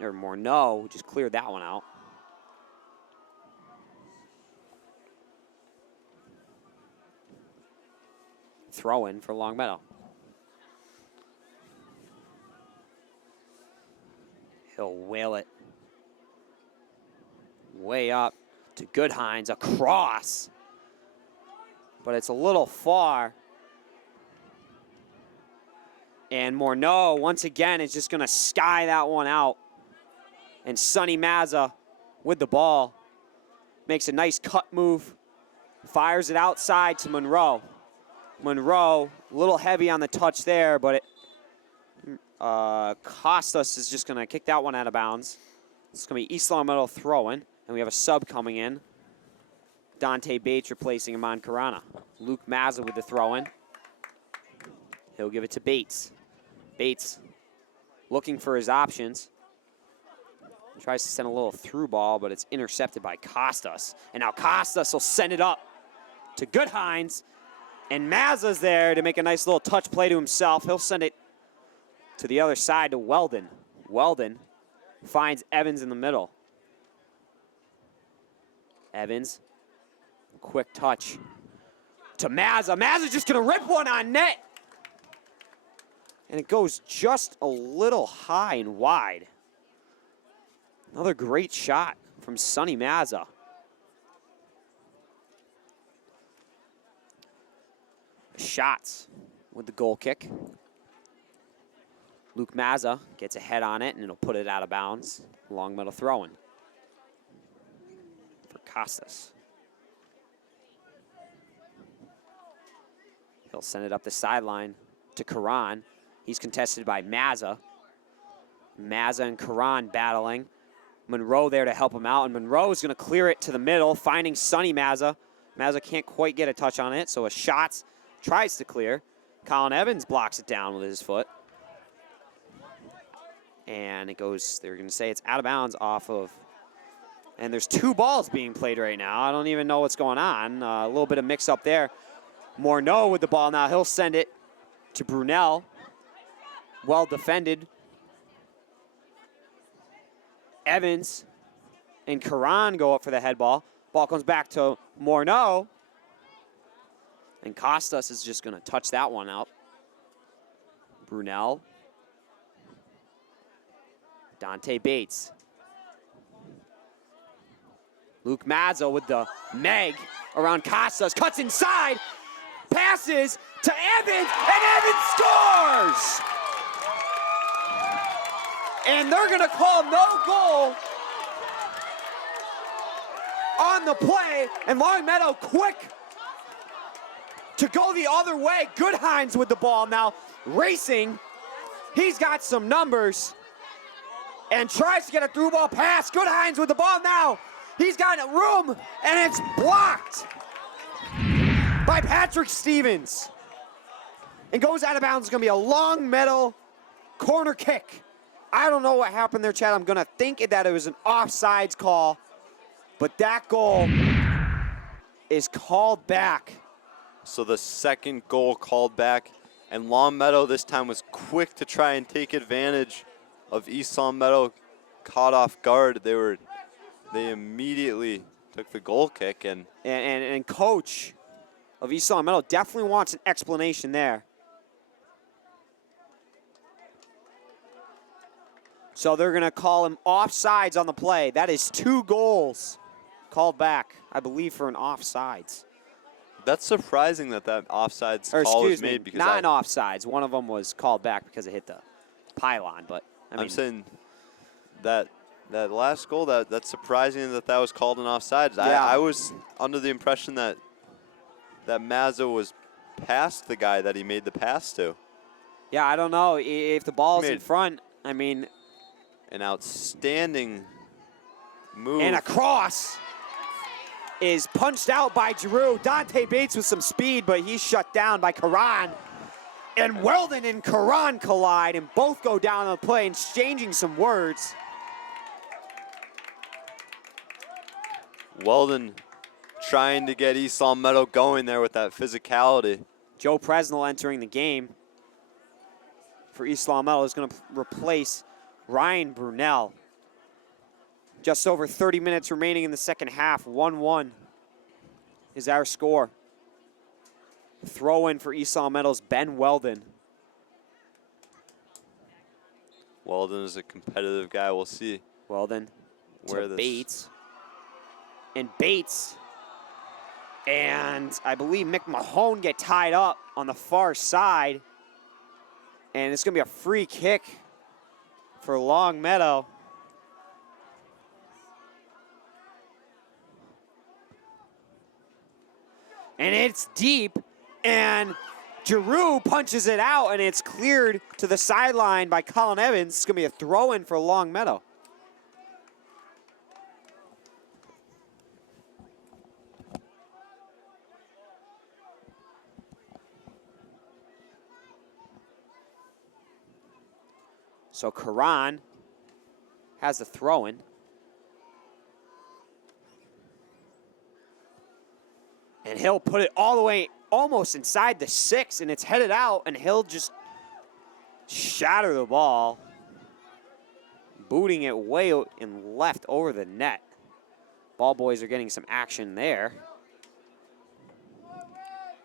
or Morneau just cleared that one out. Throw in for Longmeadow. He'll whale it way up to Goodhines, across. But it's a little far. And Morneau, once again, is just going to sky that one out. And Sonny Mazza with the ball. Makes a nice cut move. Fires it outside to Monroe. Monroe, a little heavy on the touch there, but Costas is just going to kick that one out of bounds. It's going to be East Longmeadow throwing, and we have a sub coming in. Dante Bates replacing Amon Karana. Luke Mazza with the throw-in. He'll give it to Bates. Bates looking for his options. Tries to send a little through ball, but it's intercepted by Costas. And now Costas will send it up to Goodhines. And Mazza's there to make a nice little touch play to himself. He'll send it to the other side to Weldon. Weldon finds Evans in the middle. Evans, quick touch to Mazza. Mazza's just going to rip one on net. And it goes just a little high and wide. Another great shot from Sonny Mazza. Shots with the goal kick. Luke Mazza gets a head on it, and it'll put it out of bounds. Longmeadow throwing for Costas. He'll send it up the sideline to Karan. He's contested by Mazza. Mazza and Karan battling. Monroe there to help him out, and Monroe is going to clear it to the middle, finding Sonny Mazza. Mazza can't quite get a touch on it, so a shot tries to clear. Colin Evans blocks it down with his foot. And it goes, they're going to say it's out of bounds off of, and there's two balls being played right now. I don't even know what's going on. A little bit of mix up there. Morneau with the ball now. He'll send it to Brunel. Well defended. Evans and Karan go up for the head ball. Ball comes back to Morneau. And Costas is just going to touch that one out. Brunel. Dante Bates. Luke Mazza with the Meg around Costas. Cuts inside. Passes to Evans. And Evans scores! And they're going to call no goal on the play. And Longmeadow quick to go the other way. Goodhines with the ball now, racing. He's got some numbers and tries to get a through ball pass. Goodhines with the ball now. He's got room, and it's blocked by Patrick Stevens. And goes out of bounds. It's going to be a Longmeadow corner kick. I don't know what happened there, Chad. I'm going to think that it was an offsides call, but that goal is called back. So the second goal called back, and Longmeadow this time was quick to try and take advantage of East Longmeadow caught off guard. They immediately took the goal kick, and coach of East Longmeadow definitely wants an explanation there. So they're going to call him offsides on the play. That is 2 goals called back, I believe, for an offsides. That's surprising that offsides call is made. Because not an offsides. One of them was called back because it hit the pylon. But I'm saying that last goal, that's surprising that was called an offsides. Yeah. I was under the impression that that Mazza was past the guy that he made the pass to. Yeah, I don't know if the ball's in Made- front. I mean, An outstanding move. and a cross is punched out by Giroux. Dante Bates with some speed, but he's shut down by Karan. And Weldon and Karan collide and both go down on the play, exchanging some words. Weldon trying to get East Longmeadow going there with that physicality. Joe Presnell entering the game for East Longmeadow is going to replace Ryan Brunel. Just over 30 minutes remaining in the second half. 1-1 is our score. Throw in for East Longmeadow's Ben Weldon. Weldon is a competitive guy. We'll see Weldon where to this Bates. And Bates and I believe Mick Mahone get tied up on the far side. And it's going to be a free kick for Longmeadow. And it's deep, and Giroux punches it out, and it's cleared to the sideline by Colin Evans. It's going to be a throw-in for Longmeadow. So Karan has the throw-in. And he'll put it all the way almost inside the 6, and it's headed out, and he'll just shatter the ball, booting it way out and left over the net. Ball boys are getting some action there.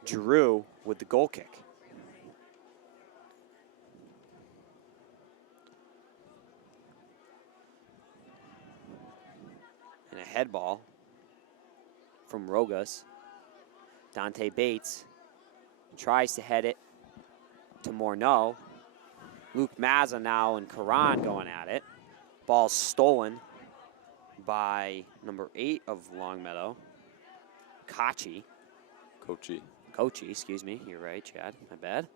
Giroux with the goal kick. And a head ball from Rogas. Dante Bates tries to head it to Morneau. Luke Mazza now and Karan going at it. Ball stolen by number 8 of Longmeadow, Kochi, excuse me. You're right, Chad. My bad.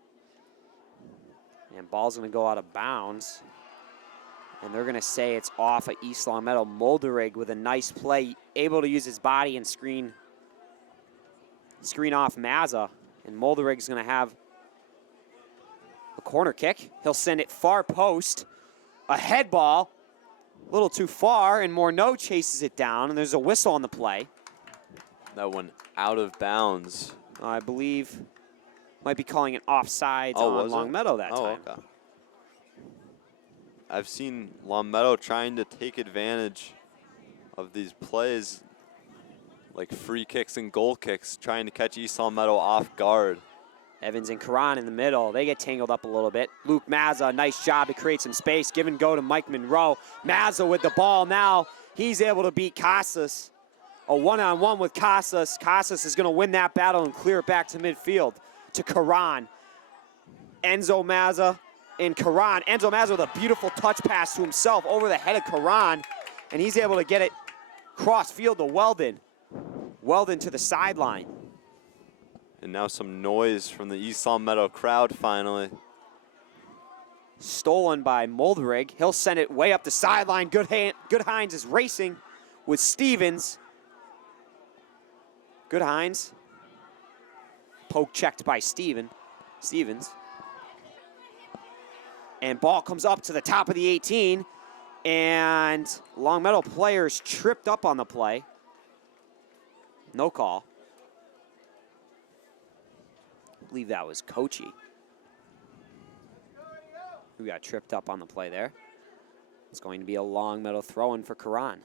And ball's going to go out of bounds. And they're going to say it's off of East Longmeadow. Molderig with a nice play, able to use his body and screen off Mazza, and Molderig's going to have a corner kick. He'll send it far post, a head ball, a little too far, and Morneau chases it down, and there's a whistle on the play. that one out of bounds. I believe might be calling it offsides on Longmeadow that time. Okay. I've seen Longmeadow trying to take advantage of these plays, like free kicks and goal kicks, trying to catch East Longmeadow off guard. Evans and Karan in the middle. They get tangled up a little bit. Luke Mazza, nice job to create some space. Give and go to Mike Monroe. Mazza with the ball now. He's able to beat Casas. A one-on-one with Casas. Casas is going to win that battle and clear it back to midfield to Karan. Enzo Mazza and Karan. Enzo Mazza with a beautiful touch pass to himself over the head of Karan, and he's able to get it cross field to Weldon. Weldon to the sideline. And now some noise from the East Longmeadow crowd finally. Stolen by Molderig. He'll send it way up the sideline. Goodhines is racing with Stevens. Goodhines. Poke checked by Stevens. And ball comes up to the top of the 18. And Longmeadow players tripped up on the play. No call. I believe that was Kochi who got tripped up on the play there. It's going to be a Longmeadow throw-in for Karan.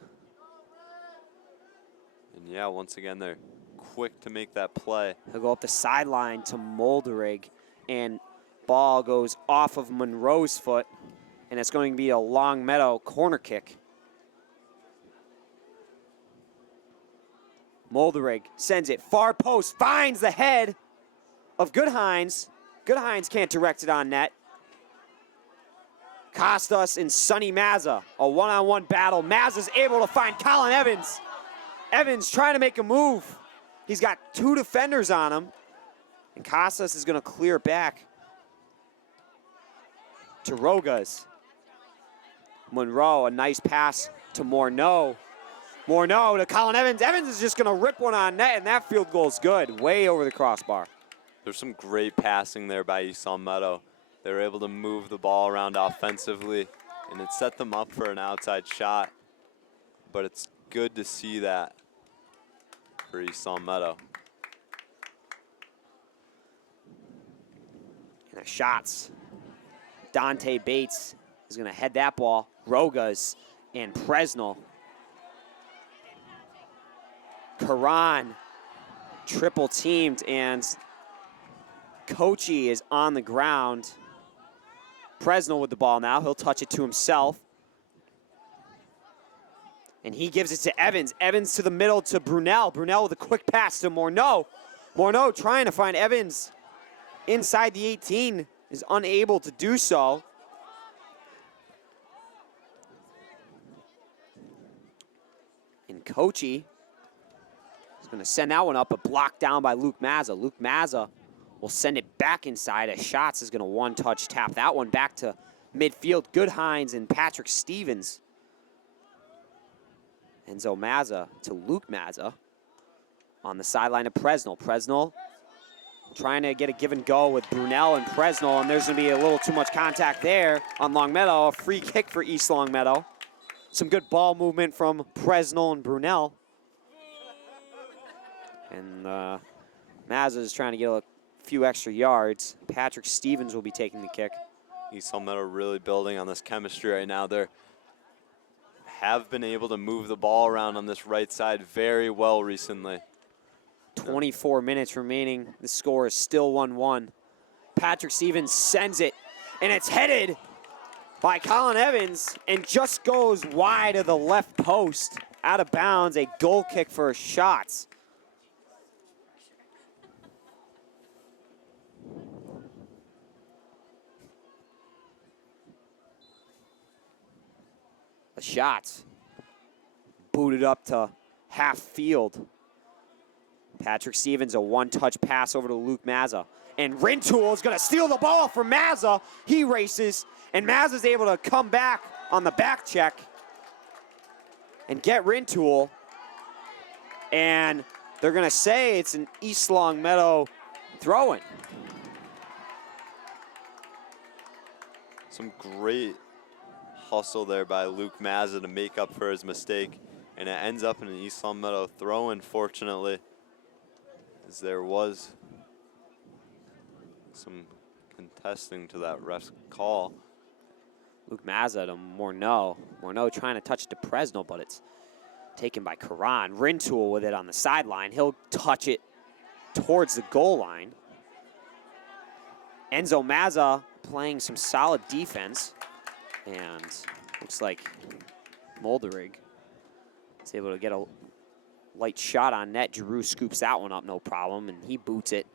And yeah, once again, they're quick to make that play. He'll go up the sideline to Molderig, and ball goes off of Monroe's foot, and it's going to be a Longmeadow corner kick. Molderig sends it far post, finds the head of Goodhines. Goodhines can't direct it on net. Costas and Sonny Mazza, a one-on-one battle. Mazza's able to find Colin Evans. Evans trying to make a move. He's got 2 defenders on him. And Casas is going to clear back to Rogas. Monroe, a nice pass to Morneau. Morneau to Colin Evans. Evans is just going to rip one on net, and that field goal is good, way over the crossbar. There's some great passing there by East Longmeadow. They were able to move the ball around offensively, and it set them up for an outside shot. But it's good to see that for East Longmeadow. And the shots. Dante Bates is going to head that ball. Rogas and Presnell. Karan triple teamed, and Kochi is on the ground. Presnell with the ball now. He'll touch it to himself. And he gives it to Evans. Evans to the middle to Brunel. Brunel with a quick pass to Morneau. Morneau trying to find Evans inside the 18, is unable to do so. And Kochi is going to send that one up, but blocked down by Luke Mazza. Luke Mazza will send it back inside as Schatz is going to one-touch tap that one back to midfield. Goodhines and Patrick Stevens. Enzo Mazza to Luke Mazza on the sideline of Presnell. Presnell trying to get a give and go with Brunel and Presnell, and there's going to be a little too much contact there on Longmeadow. A free kick for East Longmeadow. Some good ball movement from Presnell and Brunel. And Mazza is trying to get a few extra yards. Patrick Stevens will be taking the kick. East Longmeadow really building on this chemistry right now. They have been able to move the ball around on this right side very well recently. 24 minutes remaining. The score is still 1-1. Patrick Stevens sends it, and it's headed by Colin Evans and just goes wide of the left post. Out of bounds, a goal kick for Schatz. The shots booted up to half field. Patrick Stevens, a one-touch pass over to Luke Mazza. And Rintoul is going to steal the ball from Mazza. He races, and Mazza's able to come back on the back check and get Rintoul. And they're going to say it's an East Longmeadow throw-in. Some great hustle there by Luke Mazza to make up for his mistake, and it ends up in an East Longmeadow throw-in, fortunately, as there was some contesting to that ref's call. Luke Mazza to Morneau. Morneau trying to touch it to Presnell, but it's taken by Karan. Rintoul with it on the sideline. He'll touch it towards the goal line. Enzo Mazza playing some solid defense. And looks like Molderig is able to get a light shot on net. Giroux scoops that one up, no problem, and he boots it.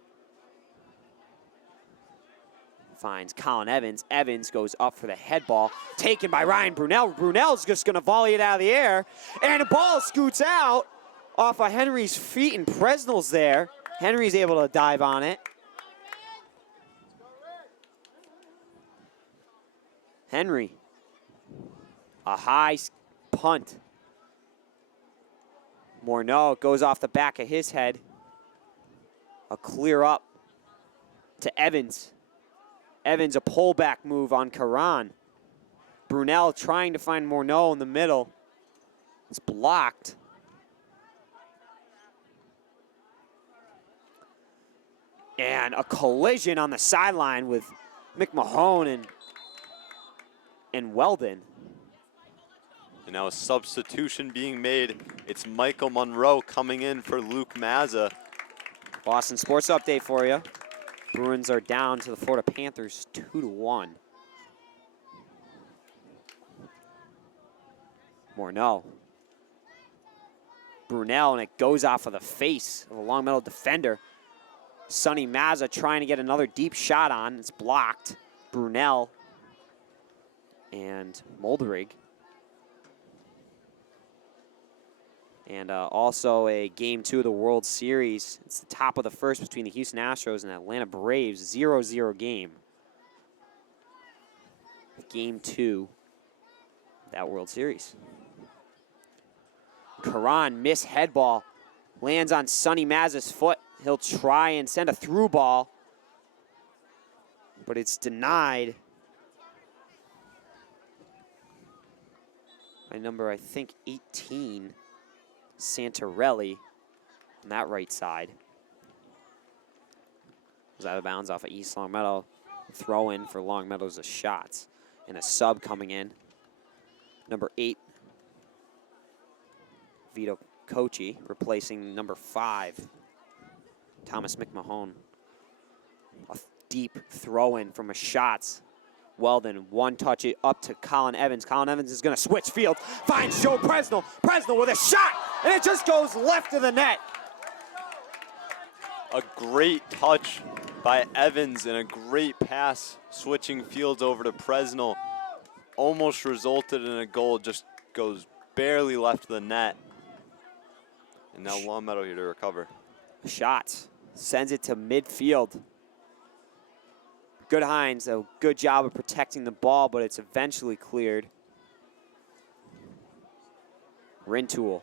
Finds Colin Evans. Evans goes up for the head ball, taken by Ryan Brunel. Brunel's just going to volley it out of the air, and the ball scoots out off of Henry's feet, and Presnell's there. Henry's able to dive on it. Henry. A high punt. Morneau goes off the back of his head. A clear up to Evans. Evans, a pullback move on Karan. Brunel trying to find Morneau in the middle. It's blocked. And a collision on the sideline with McMahon and Weldon. And now a substitution being made. It's Michael Monroe coming in for Luke Mazza. Boston Sports Update for you. Bruins are down to the Florida Panthers 2-1. Morneau. Brunel, and it goes off of the face of a Longmeadow defender. Sonny Mazza trying to get another deep shot on. It's blocked. Brunel and Molderig. And also a Game 2 of the World Series. It's the top of the first between the Houston Astros and Atlanta Braves. 0-0 game. Game 2 of that World Series. Karan, miss head ball. Lands on Sonny Mazza's foot. He'll try and send a through ball, but it's denied by number, I think, 18, Santarelli on that right side. Was out of bounds off of East Longmeadow. Throw in for Longmeadow's a shots. And a sub coming in. Number 8, Vito Kochi, replacing number 5, Thomas McMahon. A deep throw in from a shots. Weldon, one touch it up to Colin Evans. Colin Evans is going to switch field, finds Joe Presnell. Presnell with a shot, and it just goes left of the net. A great touch by Evans and a great pass switching fields over to Presnell. Almost resulted in a goal, just goes barely left of the net. And now Longmeadow here to recover. Shots, sends it to midfield. Good Hines, a good job of protecting the ball, but it's eventually cleared. Rintoul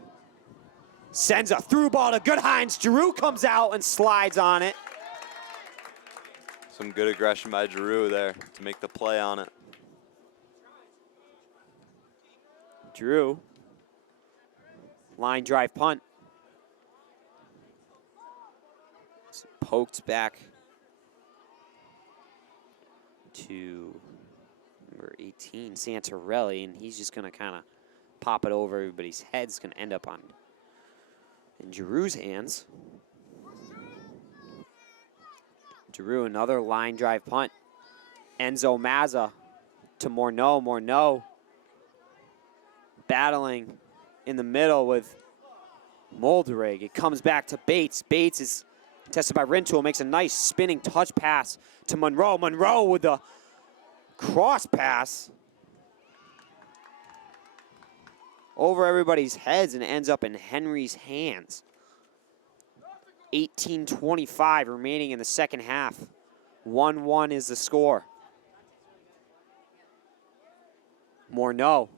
sends a through ball to Good Hines. Giroux comes out and slides on it. Some good aggression by Giroux there to make the play on it. Giroux, line drive punt. It's poked back to number 18, Santarelli, and he's just going to kind of pop it over everybody's head. It's going to end up in Giroux's hands. Giroux, another line drive punt. Enzo Mazza to Morneau. Morneau battling in the middle with Molderig. It comes back to Bates. Bates is tested by Rintoul, makes a nice spinning touch pass to Monroe. Monroe with the cross pass over everybody's heads and ends up in Henry's hands. 18:25 remaining in the second half. 1-1 is the score. Morneau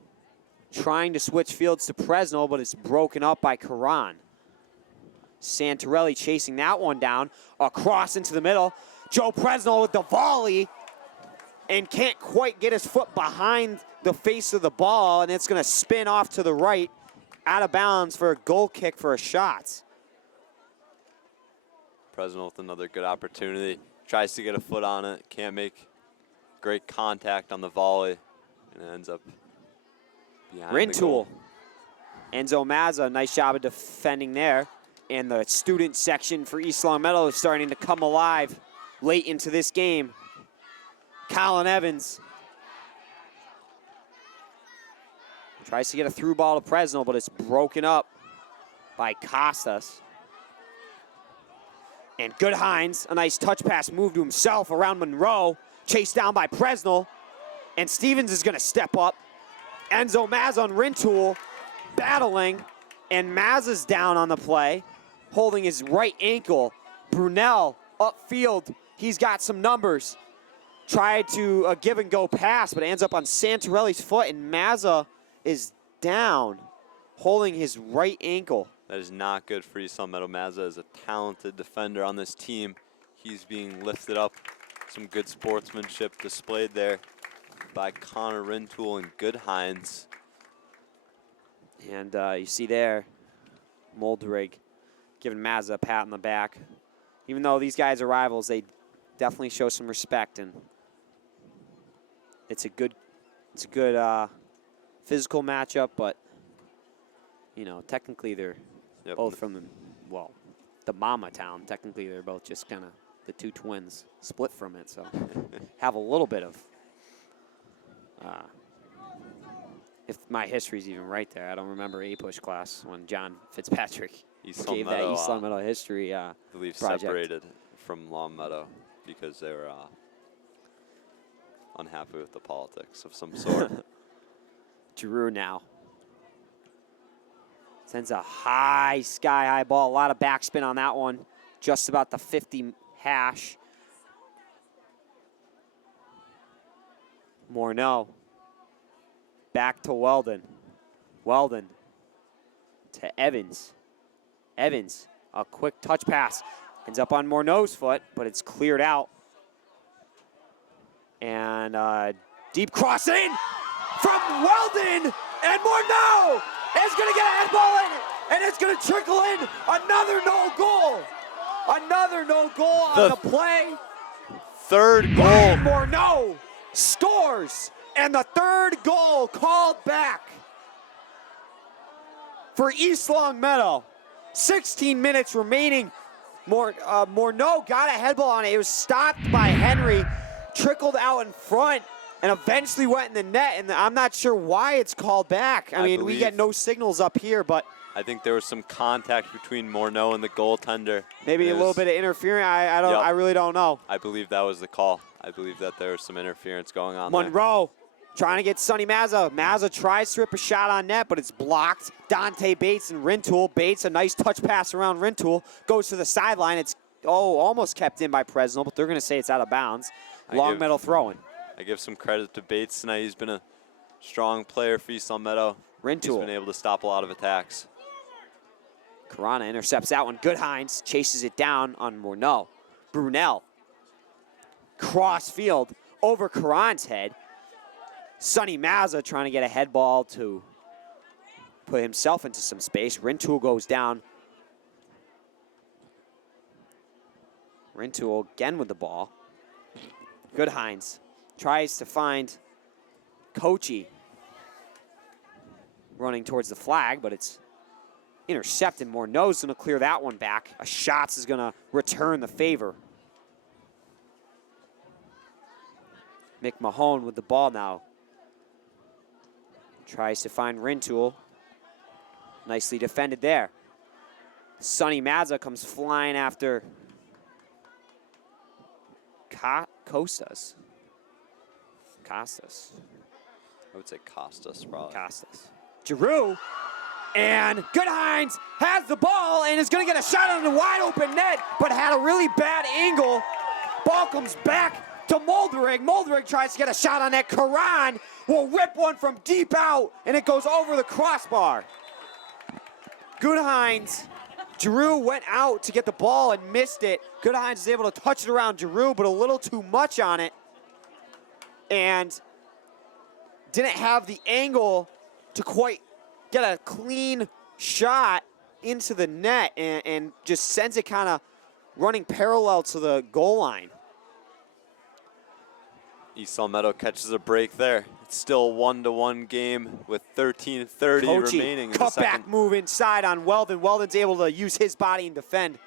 trying to switch fields to Presnell, but it's broken up by Karan. Santarelli chasing that one down. Across into the middle. Joe Presnell with the volley and can't quite get his foot behind the face of the ball, and it's going to spin off to the right, out of bounds for a goal kick for a shot. Presnell with another good opportunity. Tries to get a foot on it. Can't make great contact on the volley, and it ends up behind the goal. Rintoul. Enzo Mazza, nice job of defending there. And the student section for East Longmeadow is starting to come alive late into this game. Colin Evans tries to get a through ball to Presnell, but it's broken up by Costas. And Good Hines, a nice touch pass move to himself around Monroe, chased down by Presnell. And Stevens is going to step up. Enzo Mazza on Rintoul, battling, and Mazza's down on the play, holding his right ankle. Brunel upfield, he's got some numbers. Tried to give and go pass, but ends up on Santarelli's foot, and Mazza is down, holding his right ankle. That is not good for East Longmeadow. Mazza is a talented defender on this team. He's being lifted up. Some good sportsmanship displayed there by Connor Rintoul and Good Hines. And you see there, Molderig giving Mazza a pat on the back. Even though these guys are rivals, they definitely show some respect, and it's a good physical matchup. But you know, technically they're both from the mama town. Technically, they're both just kind of the two twins split from it, so have a little bit of. If my history's even right there, I don't remember A-Push class when John Fitzpatrick gave that East Longmeadow history I believe project. Separated from Longmeadow because they were unhappy with the politics of some sort. Giroux now Sends a high, sky-high ball. A lot of backspin on that one. Just about the 50 hash. Morneau. Back to Weldon. Weldon to Evans. Evans, a quick touch pass. Ends up on Morneau's foot, but it's cleared out. And deep cross in from Weldon, and Morneau is going to get a head ball in, and it's going to trickle in. Another no goal. Another no goal on the play. Third goal. Ryan Morneau scores, and the third goal called back for East Longmeadow. 16 minutes remaining. Morneau got a head ball on it. It was stopped by Henry, trickled out in front, and eventually went in the net, and I'm not sure why it's called back. I mean, we get no signals up here, but I think there was some contact between Morneau and the goaltender. maybe a little bit of interference. I really don't know. I believe that was the call. I believe that there was some interference going on Monroe trying to get Sonny Mazza. Mazza tries to rip a shot on net, but it's blocked. Dante Bates and Rintoul. Bates, a nice touch pass around Rintoul. Goes to the sideline. It's, almost kept in by Presnell, but they're going to say it's out of bounds. Longmeadow throwing. I give some credit to Bates tonight. He's been a strong player for East Longmeadow. Rintoul. He's been able to stop a lot of attacks. Carana intercepts that one. Good Hines chases it down on Morneau. Brunel. Cross field over Karan's head. Sonny Mazza trying to get a head ball to put himself into some space. Rintoul goes down. Rintoul again with the ball. Good Hines tries to find Kochi running towards the flag, but it's intercepted. Morneau's going to clear that one back. A Schatz is going to return the favor. McMahon with the ball now. Tries to find Rintoul. Nicely defended there. Sonny Mazza comes flying after Costas. I would say Costas, probably. Costas. Giroux. And Good Hines has the ball and is going to get a shot on the wide open net, but had a really bad angle. Ball comes back to Moldering. Moldering tries to get a shot on net. Karan will rip one from deep out, and it goes over the crossbar. Good Hines. Giroux went out to get the ball and missed it. Good Hines is able to touch it around Giroux, but a little too much on it. And didn't have the angle to quite get a clean shot into the net, and just sends it kind of running parallel to the goal line. East Longmeadow catches a break there. It's still a 1-1 game with 13:30 remaining in the second. Cutback move inside on Weldon. Weldon's able to use his body and defend.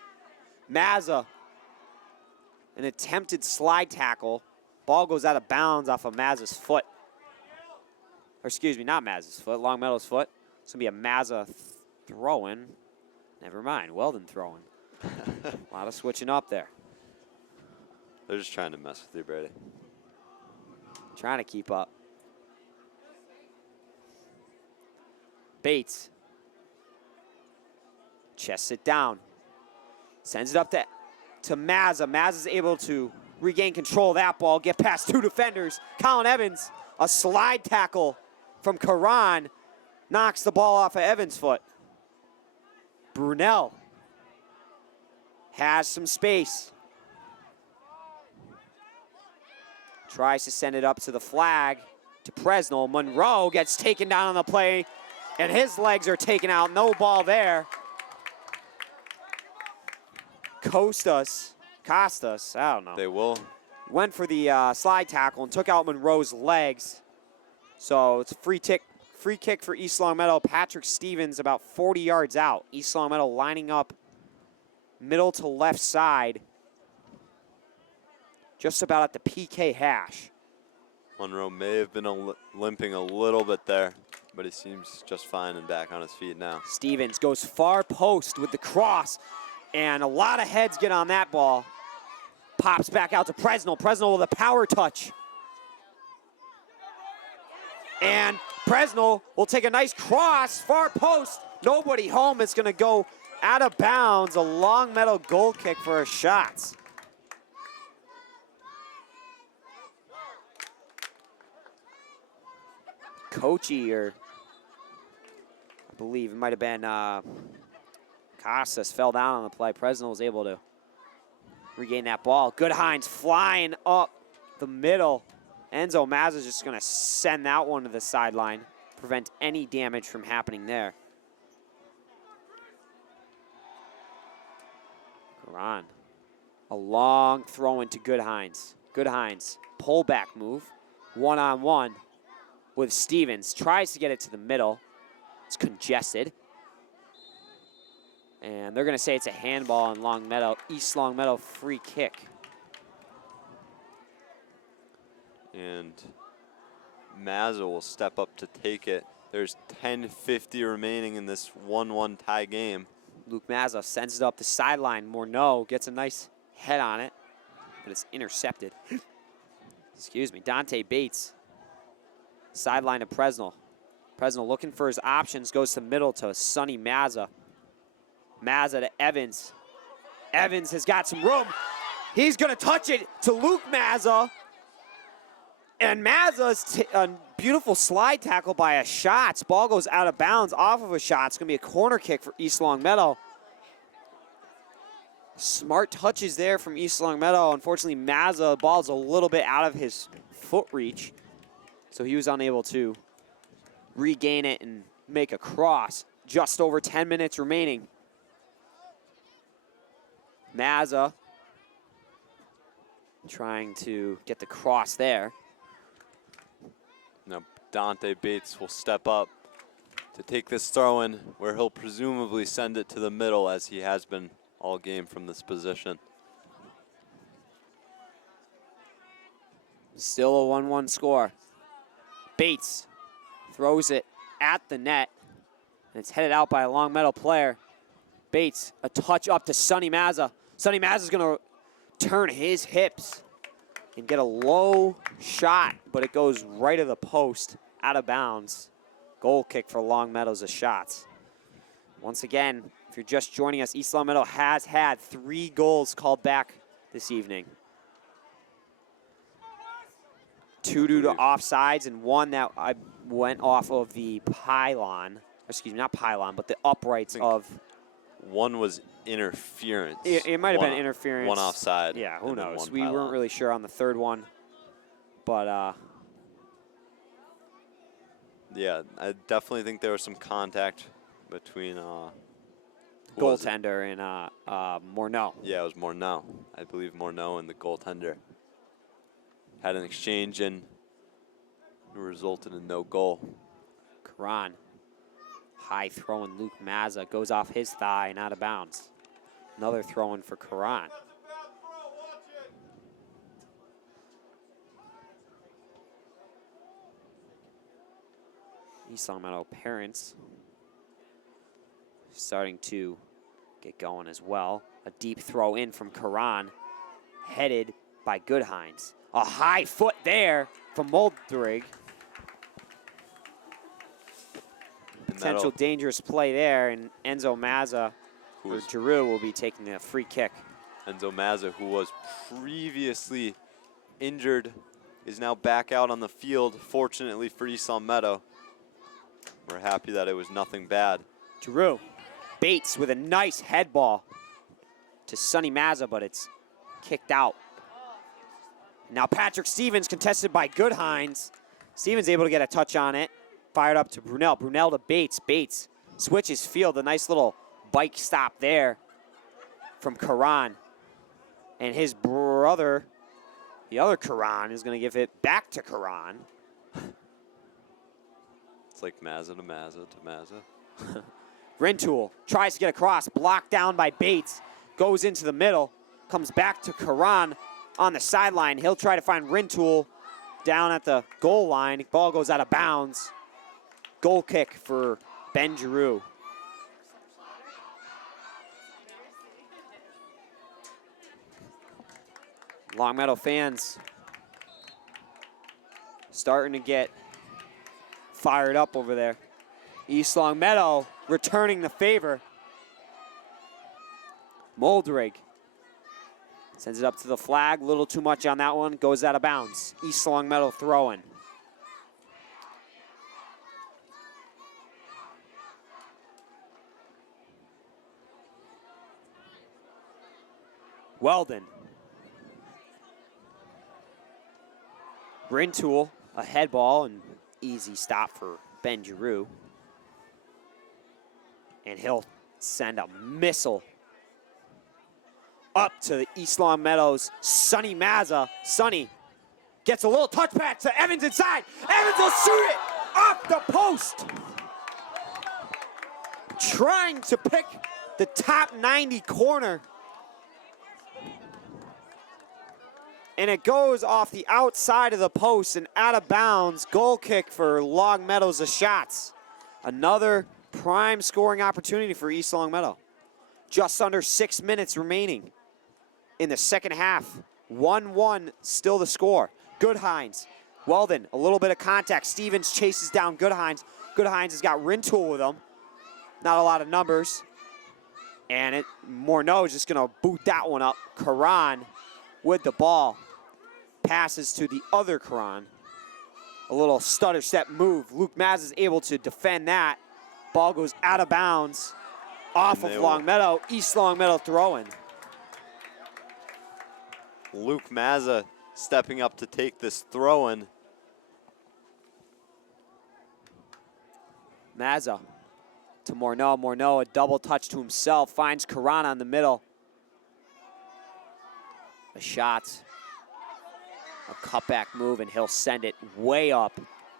Mazza, an attempted slide tackle. Ball goes out of bounds off of Mazza's foot. Or excuse me, not Mazza's foot, Longmeadow's foot. It's going to be a Mazza throw-in. Never mind, Weldon throwing. A lot of switching up there. They're just trying to mess with you, Brady. Trying to keep up. Bates. Chests it down. Sends it up to Mazza. Mazza's able to regain control of that ball, get past two defenders. Colin Evans, a slide tackle from Karan, knocks the ball off of Evans' foot. Brunel has some space. Tries to send it up to the flag to Presnell. Monroe gets taken down on the play, and his legs are taken out. No ball there. Costas, I don't know. They will. Went for the slide tackle and took out Monroe's legs. So it's a free kick for East Longmeadow. Patrick Stevens about 40 yards out. East Longmeadow lining up middle to left side, just about at the PK hash. Monroe may have been limping a little bit there, but he seems just fine and back on his feet now. Stevens goes far post with the cross, and a lot of heads get on that ball. Pops back out to Presnell. Presnell with a power touch. And Presnell will take a nice cross, far post, Nobody home. It's going to go out of bounds. A Longmeadow goal kick for a shot. Kochi, or I believe it might have been Casas, fell down on the play. Presnell was able to regain that ball. Goodhines flying up the middle. Enzo Mazza's just going to send that one to the sideline, prevent any damage from happening there. Karan, a long throw into Goodhines. Goodhines, pullback move, one-on-one with Stevens. Tries to get it to the middle. It's congested. And they're going to say it's a handball in Longmeadow. East Longmeadow free kick. And Mazza will step up to take it. There's 10:50 remaining in this 1-1 tie game. Luke Mazza sends it up the sideline. Morneau gets a nice head on it, but it's intercepted. Excuse me. Dante Bates, sideline to Presnell. Presnell looking for his options, goes to middle to Sonny Mazza. Mazza to Evans. Evans has got some room. He's going to touch it to Luke Mazza. And Mazza's a beautiful slide tackle by a shot. Ball goes out of bounds off of a shot. It's going to be a corner kick for East Longmeadow. Smart touches there from East Longmeadow. Unfortunately, Mazza, the ball's a little bit out of his foot reach, so he was unable to regain it and make a cross. Just over 10 minutes remaining. Mazza trying to get the cross there. Now Dante Bates will step up to take this throw in, where he'll presumably send it to the middle, as he has been all game from this position. Still a 1-1 score. Bates throws it at the net, and it's headed out by a Longmeadow player. Bates, a touch up to Sonny Mazza. Sonny Mazza's going to turn his hips and get a low shot, but it goes right of the post, out of bounds. Goal kick for Longmeadow's a shot. Once again, if you're just joining us, East Longmeadow has had 3 goals called back this evening. 2 due to offsides and 1 that went off of the pylon. Excuse me, not pylon, but the uprights of. 1 was interference. It might have been interference. 1 offside. Yeah, who knows? We pylon. weren't really sure on the 3rd one, but yeah, I definitely think there was some contact between goaltender and Morneau. Yeah, it was Morneau. I believe Morneau and the goaltender had an exchange, and it resulted in no goal. Karan, high throwing Luke Mazza, goes off his thigh and out of bounds. Another throw-in for Karan. East Longmeadow parents starting to get going as well. A deep throw in from Karan, headed by Goodhines. A high foot there from Moldrig. Potential dangerous play there, and Enzo Mazza, or Giroux, will be taking the free kick. Enzo Mazza, who was previously injured, is now back out on the field, fortunately for East Longmeadow. We're happy that it was nothing bad. Giroux, Bates with a nice head ball to Sonny Mazza, but it's kicked out. Now Patrick Stevens, contested by Goodhines. Stevens able to get a touch on it. Fired up to Brunel. Brunel to Bates. Bates switches field. A nice little bike stop there from Karan. And his brother, the other Karan, is going to give it back to Karan. It's like Mazza to Mazza to Mazza. Rintoul tries to get across. Blocked down by Bates. Goes into the middle. Comes back to Karan on the sideline. He'll try to find Rintoul down at the goal line. Ball goes out of bounds. Goal kick for Ben Giroux. Longmeadow fans starting to get fired up over there. East Longmeadow returning the favor. Moldrig sends it up to the flag. A little too much on that one. Goes out of bounds. East Longmeadow throwing. Weldon. Rintoul, a head ball, and easy stop for Ben Giroux. And he'll send a missile up to the East Longmeadow's Sonny Mazza. Sonny gets a little touch pass to Evans inside. Evans will shoot it off the post. Trying to pick the top 90 corner. And it goes off the outside of the post and out of bounds. Goal kick for Longmeadow's shots. Another prime scoring opportunity for East Longmeadow. Just under 6 minutes remaining in the second half. 1-1 still the score. Goodhines. Weldon, a little bit of contact. Stevens chases down Goodhines. Goodhines has got Rintoul with him. Not a lot of numbers. And Morneau is just going to boot that one up. Karan with the ball. Passes to the other Karan. A little stutter step move. Luke Maz is able to defend that. Ball goes out of bounds off of Longmeadow. East Longmeadow throwing. Luke Mazza stepping up to take this throw-in. Mazza to Morneau. Morneau, a double touch to himself. Finds Karan on the middle. A shot. A cutback move, and he'll send it way up.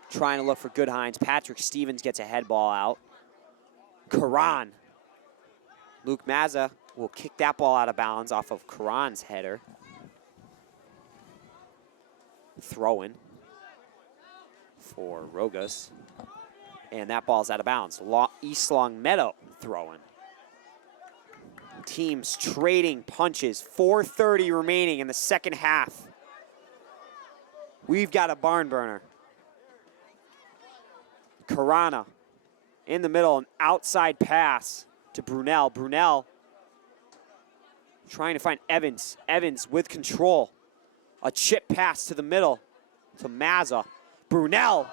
Trying to look for Goodhines. Patrick Stevens gets a head ball out. Karan. Luke Mazza will kick that ball out of bounds off of Karan's header. Throw-in for Rogas. And that ball's out of bounds. East Longmeadow throw-in. Teams trading punches. 4:30 remaining in the second half. We've got a barn burner. Karana in the middle, an outside pass to Brunel. Brunel trying to find Evans. Evans with control. A chip pass to the middle to Mazza. Brunel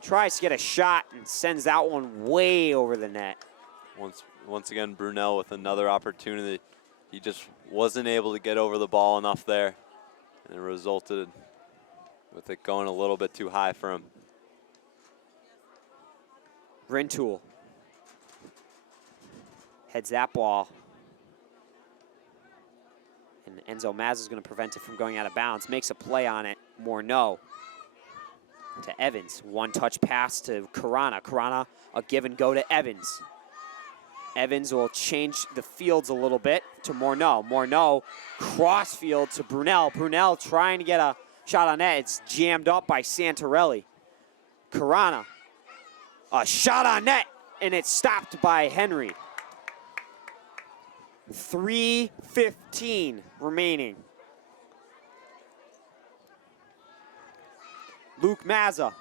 tries to get a shot and sends that one way over the net. Once again, Brunel with another opportunity. He just wasn't able to get over the ball enough there, and it resulted with it going a little bit too high for him. Rintoul heads that ball. And Enzo Mazza is going to prevent it from going out of bounds. Makes a play on it. Morneau to Evans. One touch pass to Karana. Karana, a give and go to Evans. Evans will change the fields a little bit to Morneau. Morneau cross field to Brunel. Brunel trying to get a shot on net. It's jammed up by Santarelli. Karana, a shot on net, and it's stopped by Henry. 3:15 remaining. Luke Mazza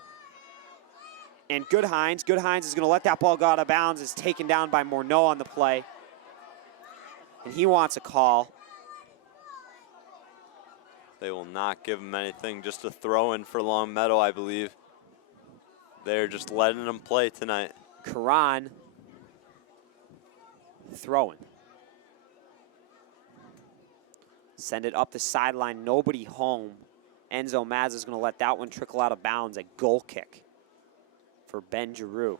and Goodhines. Goodhines is going to let that ball go out of bounds. Is taken down by Morneau on the play. And he wants a call. They will not give him anything. Just a throw-in for Longmeadow, I believe. They're just letting him play tonight. Karan throwing. Send it up the sideline. Nobody home. Enzo Mazza is going to let that one trickle out of bounds. A goal kick for Ben Giroux.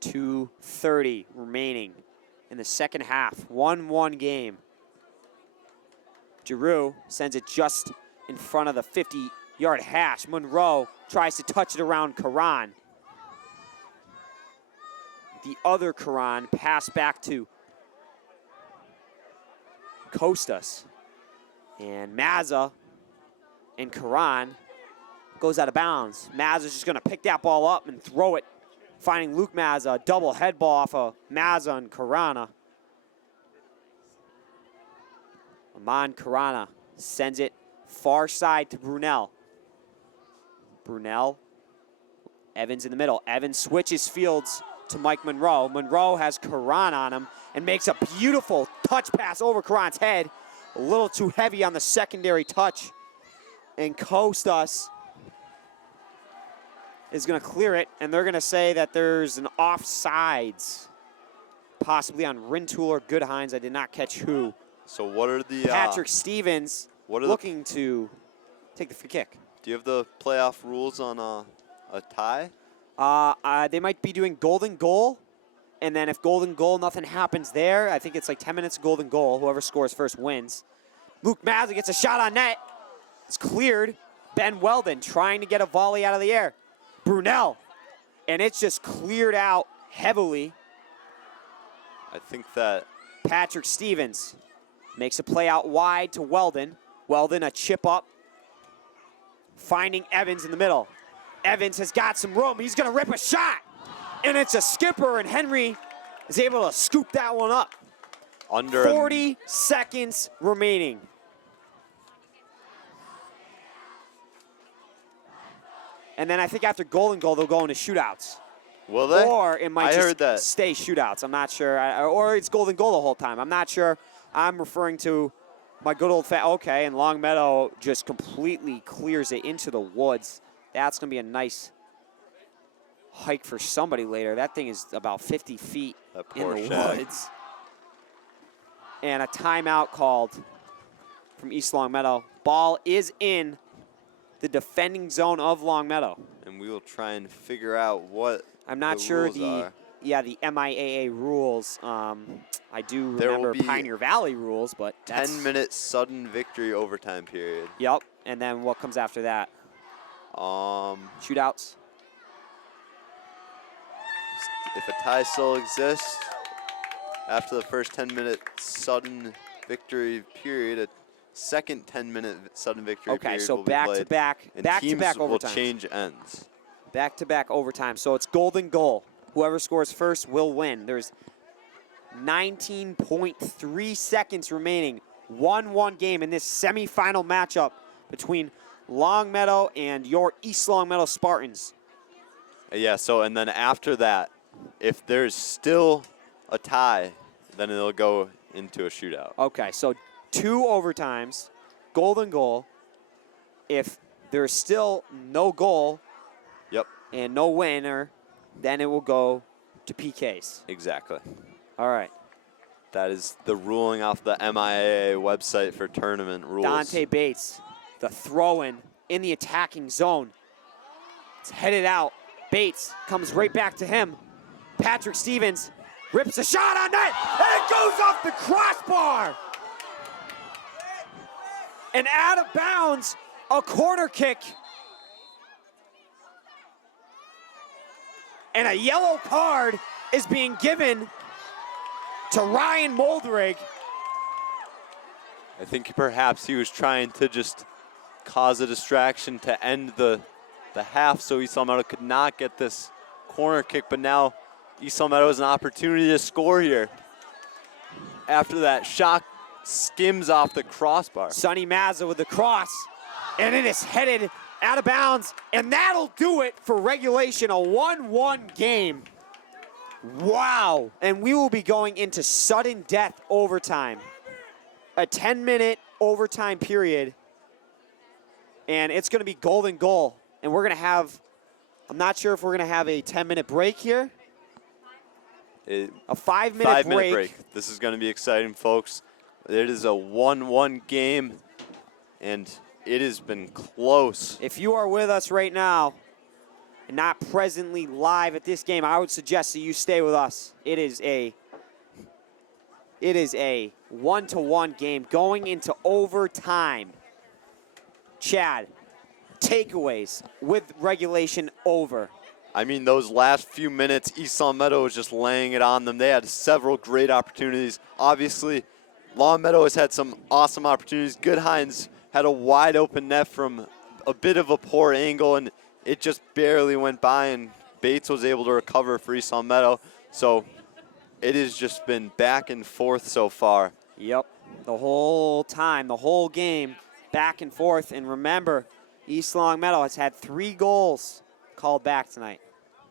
.230 remaining in the second half. 1-1 game. Giroux sends it just in front of the 50-yard hash. Monroe tries to touch it around Karan. The other Karan pass back to Costas. And Mazza and Karan goes out of bounds. Mazza's just going to pick that ball up and throw it, finding Luke Mazza. A double head ball off of Mazza and Karana. Aman Karana sends it Far side to Brunel. Brunel. Evans in the middle. Evans switches fields to Mike Monroe. Monroe has Karan on him and makes a beautiful touch pass over Karan's head. A little too heavy on the secondary touch. And Kostas is going to clear it, and they're going to say that there's an offsides, possibly on Rintoul or Goodhines. I did not catch who. So what are the Patrick Stevens looking to take the free kick. Do you have the playoff rules on a tie? They might be doing golden goal, and then if golden goal, nothing happens there. I think it's like 10 minutes golden goal. Whoever scores first wins. Luke Mazza gets a shot on net. It's cleared. Ben Weldon trying to get a volley out of the air. Brunel, and it's just cleared out heavily. I think that Patrick Stevens makes a play out wide to Weldon. Weldon, a chip up, finding Evans in the middle. Evans has got some room. He's going to rip a shot, and it's a skipper, and Henry is able to scoop that one up. Under 40 seconds remaining. And then I think after golden goal, they'll go into shootouts. Will they? Or it might heard that. stay shootouts. I'm not sure. Or it's golden goal the whole time. I'm not sure. I'm referring to my good old okay, and Longmeadow just completely clears it into the woods. That's going to be a nice hike for somebody later. That thing is about 50 feet in the woods. And a timeout called from East Longmeadow. Ball is in the defending zone of Longmeadow. And we will try and figure out what I'm not sure the MIAA rules. I do remember Pioneer Valley rules, but 10-minute sudden victory overtime period. Yep, and then what comes after that? Shootouts. If a tie still exists, after the first 10-minute sudden victory period, a second 10-minute sudden victory period so will be played, back to back will overtime. change ends. Back to back overtime. So it's golden goal. Whoever scores first will win. There's 19.3 seconds remaining. 1-1 game in this semifinal matchup between Longmeadow and your East Longmeadow Spartans. Yeah, so and then after that, if there's still a tie, then it'll go into a shootout. Okay, so 2 overtimes, golden goal. If there's still no goal and no winner, then it will go to PKs. Exactly. All right. That is the ruling off the MIAA website for tournament rules. Dante Bates, the throw-in in the attacking zone. It's headed out. Bates comes right back to him. Patrick Stevens rips a shot on net, and it goes off the crossbar. And out of bounds, a corner kick. And a yellow card is being given to Ryan Moldrig. I think perhaps he was trying to just cause a distraction to end the half so East Longmeadow could not get this corner kick, but now East Longmeadow has an opportunity to score here. After that shot skims off the crossbar. Sonny Mazza with the cross, and it is headed out of bounds, and that'll do it for regulation, a 1-1 game. Wow. And we will be going into sudden death overtime. A 10-minute overtime period, and it's going to be golden goal. And we're going to have, I'm not sure if we're going to have a 10-minute break here. A 5-minute break. This is going to be exciting, folks. It is a 1-1 game, and it has been close. If you are with us right now and not presently live at this game, I would suggest that you stay with us. It is a 1-1 game going into overtime. Chad, takeaways with regulation over. I mean, those last few minutes, East Longmeadow was just laying it on them. They had several great opportunities. Obviously, Longmeadow has had some awesome opportunities. Goodhines had a wide open net from a bit of a poor angle, and it just barely went by, and Bates was able to recover for East Longmeadow. So it has just been back and forth so far. Yep, the whole time, the whole game, back and forth. And remember, East Longmeadow has had 3 goals called back tonight.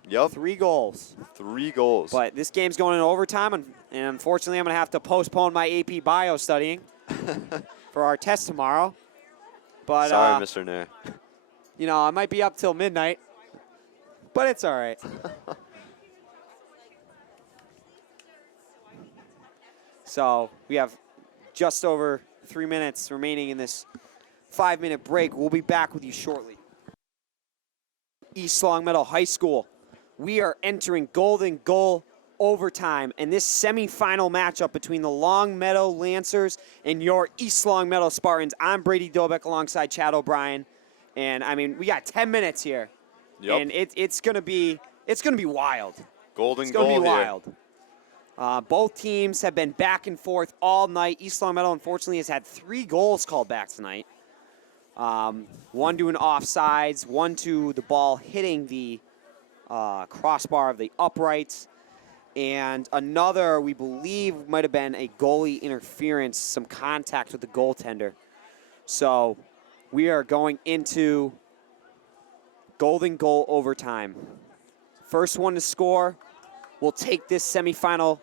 Yep. 3 goals. 3 goals. But this game's going into overtime, and unfortunately I'm going to have to postpone my AP Bio studying for our test tomorrow. But sorry, Mr. Nair. You know, I might be up till midnight, but it's all right. So we have just over 3 minutes remaining in this 5-minute break. We'll be back with you shortly. East Longmeadow High School. We are entering Golden Goal overtime, and this semifinal matchup between the Longmeadow Lancers and your East Longmeadow Spartans. I'm Brady Dobeck alongside Chad O'Brien, and I mean we got 10 minutes here, and it's gonna be wild. Golden Goal. It's gonna be here. wild. Both teams have been back and forth all night. East Longmeadow, unfortunately, has had 3 goals called back tonight. One to an offsides, one to the ball hitting the crossbar of the uprights, and another, we believe, might have been a goalie interference, some contact with the goaltender. So we are going into Golden Goal overtime. First one to score will take this semifinal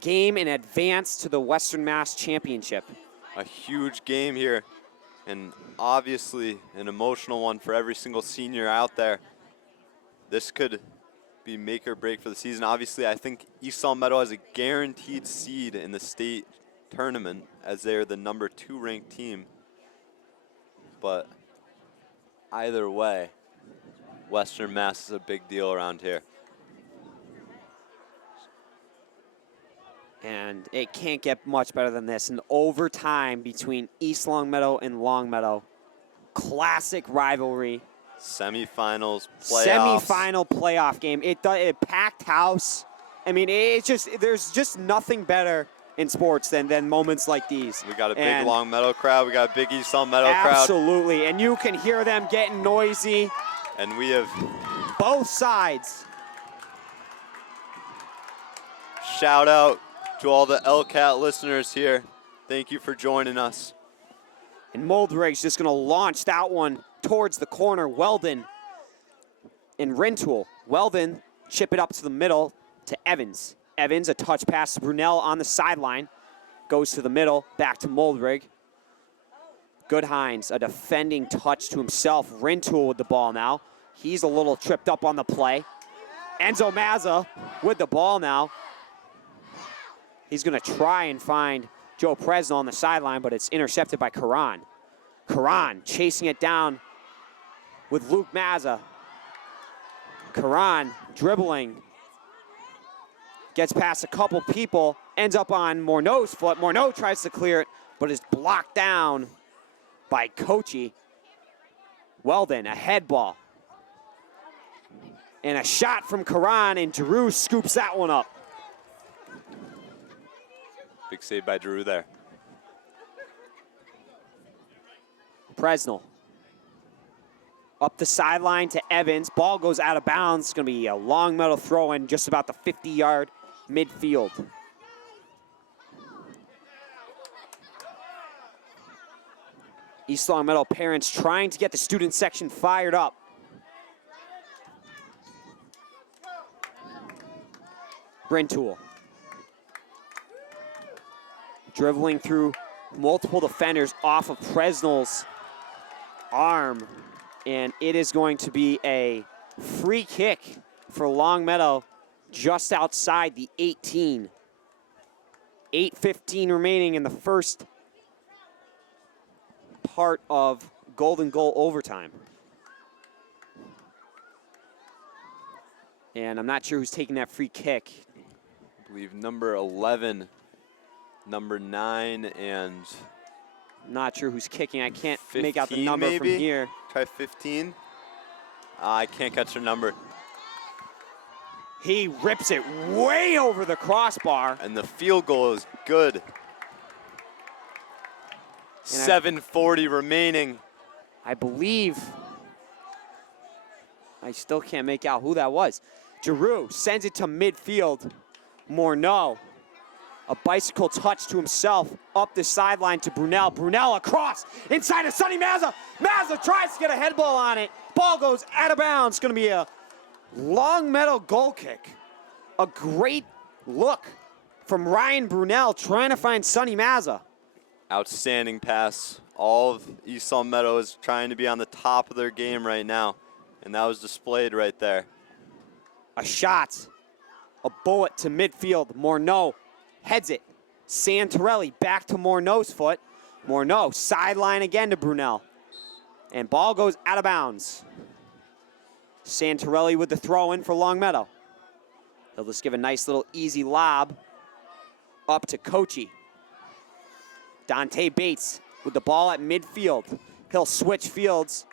game and advance to the Western Mass Championship. A huge game here, and obviously an emotional one for every single senior out there. This could be make or break for the season. Obviously, I think East Longmeadow has a guaranteed seed in the state tournament as they're the number 2 ranked team. But either way, Western Mass is a big deal around here. And it can't get much better than this. An overtime between East Longmeadow and Longmeadow. Classic rivalry. Semifinals, playoffs. Semifinal playoff game. It packed house. I mean, there's just nothing better in sports than moments like these. We got a big Longmeadow crowd. We got a big East Longmeadow crowd. Absolutely, and you can hear them getting noisy. And we have both sides. Shout out to all the LCAT listeners here. Thank you for joining us. And Moldrig's just going to launch that one towards the corner. Weldon and Rintoul. Weldon chip it up to the middle to Evans. Evans, a touch pass to Brunel on the sideline. Goes to the middle, back to Moldrig. Goodhines, a defending touch to himself. Rintoul with the ball now. He's a little tripped up on the play. Enzo Mazza with the ball now. He's going to try and find Joe Presnell on the sideline, but it's intercepted by Karan. Karan chasing it down with Luke Mazza. Karan dribbling. Gets past a couple people, ends up on Morneau's foot. Morneau tries to clear it, but is blocked down by Kochi. Weldon, a head ball. And a shot from Karan, and Drew scoops that one up. Big save by Drew there. Presnell. Up the sideline to Evans. Ball goes out of bounds. It's going to be a Longmeadow throw in just about the 50-yard midfield. East Longmeadow parents trying to get the student section fired up. Rintoul. Dribbling through multiple defenders off of Presnell's arm. And it is going to be a free kick for Longmeadow just outside the 18. 8:15 remaining in the first part of Golden Goal overtime. And I'm not sure who's taking that free kick. I believe number 11, number 9, and not sure who's kicking. I can't 15 make out the number maybe? From here. Try 15. I can't catch her number. He rips it way over the crossbar. And the field goal is good. 7:40 remaining. I believe, I still can't make out who that was. Giroux sends it to midfield. Morneau A bicycle touch to himself, up the sideline to Brunel. Brunel across, inside of Sonny Mazza. Mazza tries to get a head ball on it. Ball goes out of bounds. It's gonna be a Longmeadow goal kick. A great look from Ryan Brunel trying to find Sonny Mazza. Outstanding pass. All of East Longmeadow is trying to be on the top of their game right now, and that was displayed right there. A shot, a bullet to midfield. Morneau heads it. Santorelli back to Morneau's foot. Morneau sideline again to Brunel. And ball goes out of bounds. Santorelli with the throw in for Longmeadow. They'll just give a nice little easy lob up to Kochi. Dante Bates with the ball at midfield. He'll switch fields,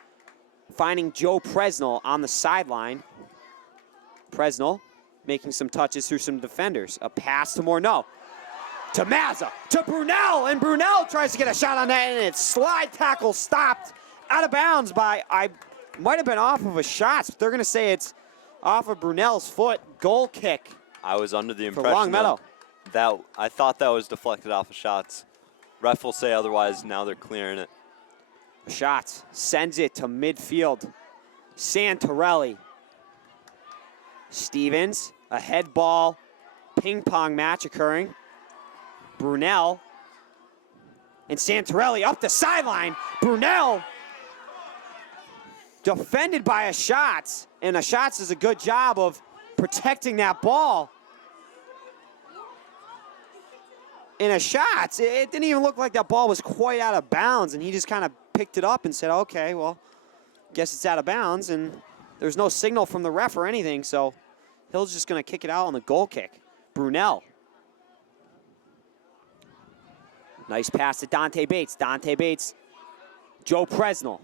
finding Joe Presnell on the sideline. Presnell making some touches through some defenders. A pass to Morneau. To Mazza, to Brunel, and Brunel tries to get a shot on that, and it's slide tackle stopped out of bounds by, might have been off of a shot, but they're gonna say it's off of Brunel's foot. Goal kick. I was under the for impression Longmeadow. that I thought that was deflected off of shots. Ref will say otherwise, now they're clearing it. Shots, sends it to midfield. Santorelli. Stevens, a head ball, ping pong match occurring. Brunel and Santorelli up the sideline. Brunel defended by a Schatz, and a Schatz does a good job of protecting that ball. And a Schatz, it didn't even look like that ball was quite out of bounds, and he just kind of picked it up and said, okay, well, guess it's out of bounds, and there's no signal from the ref or anything, so Hill's just gonna kick it out on the goal kick. Brunel. Nice pass to Dante Bates. Dante Bates, Joe Presnell.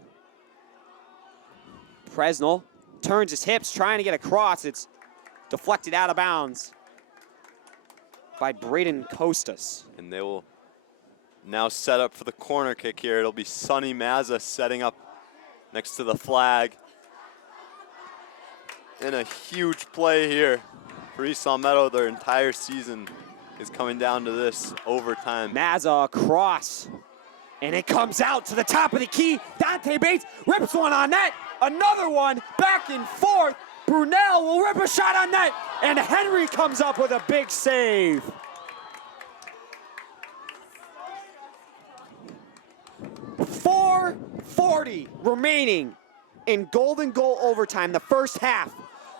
Presnell turns his hips, trying to get across. It's deflected out of bounds by Braden Costas. And they will now set up for the corner kick here. It'll be Sonny Mazza setting up next to the flag. And a huge play here for East Longmeadow. Their entire season is coming down to this overtime. Mazza across, and it comes out to the top of the key. Dante Bates rips one on net. Another one back and forth. Brunel will rip a shot on net, and Henry comes up with a big save. .440 remaining in Golden Goal overtime, the first half.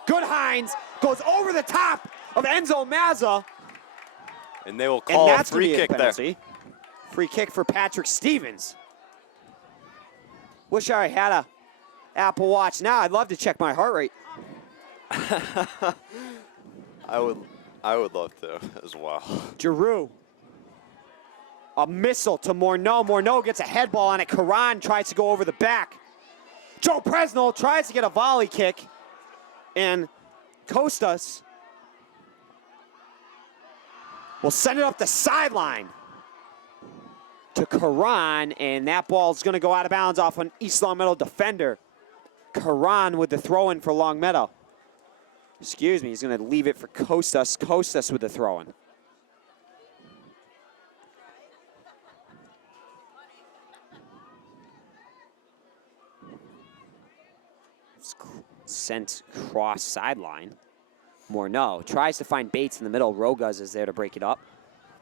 Good Hines goes over the top of Enzo Mazza. And they will call a free kick there. Free kick for Patrick Stevens. Wish I had a Apple Watch now. I'd love to check my heart rate. I would love to as well. Giroux. A missile to Morneau. Morneau gets a head ball on it. Karan tries to go over the back. Joe Presnell tries to get a volley kick. And Costas will send it up the sideline to Karan, and that ball's gonna go out of bounds off an East Longmeadow defender. Karan with the throw-in for Longmeadow. Excuse me, he's gonna leave it for Costas. Costas with the throw-in. Sent cross sideline. Morneau tries to find Bates in the middle. Rogas is there to break it up.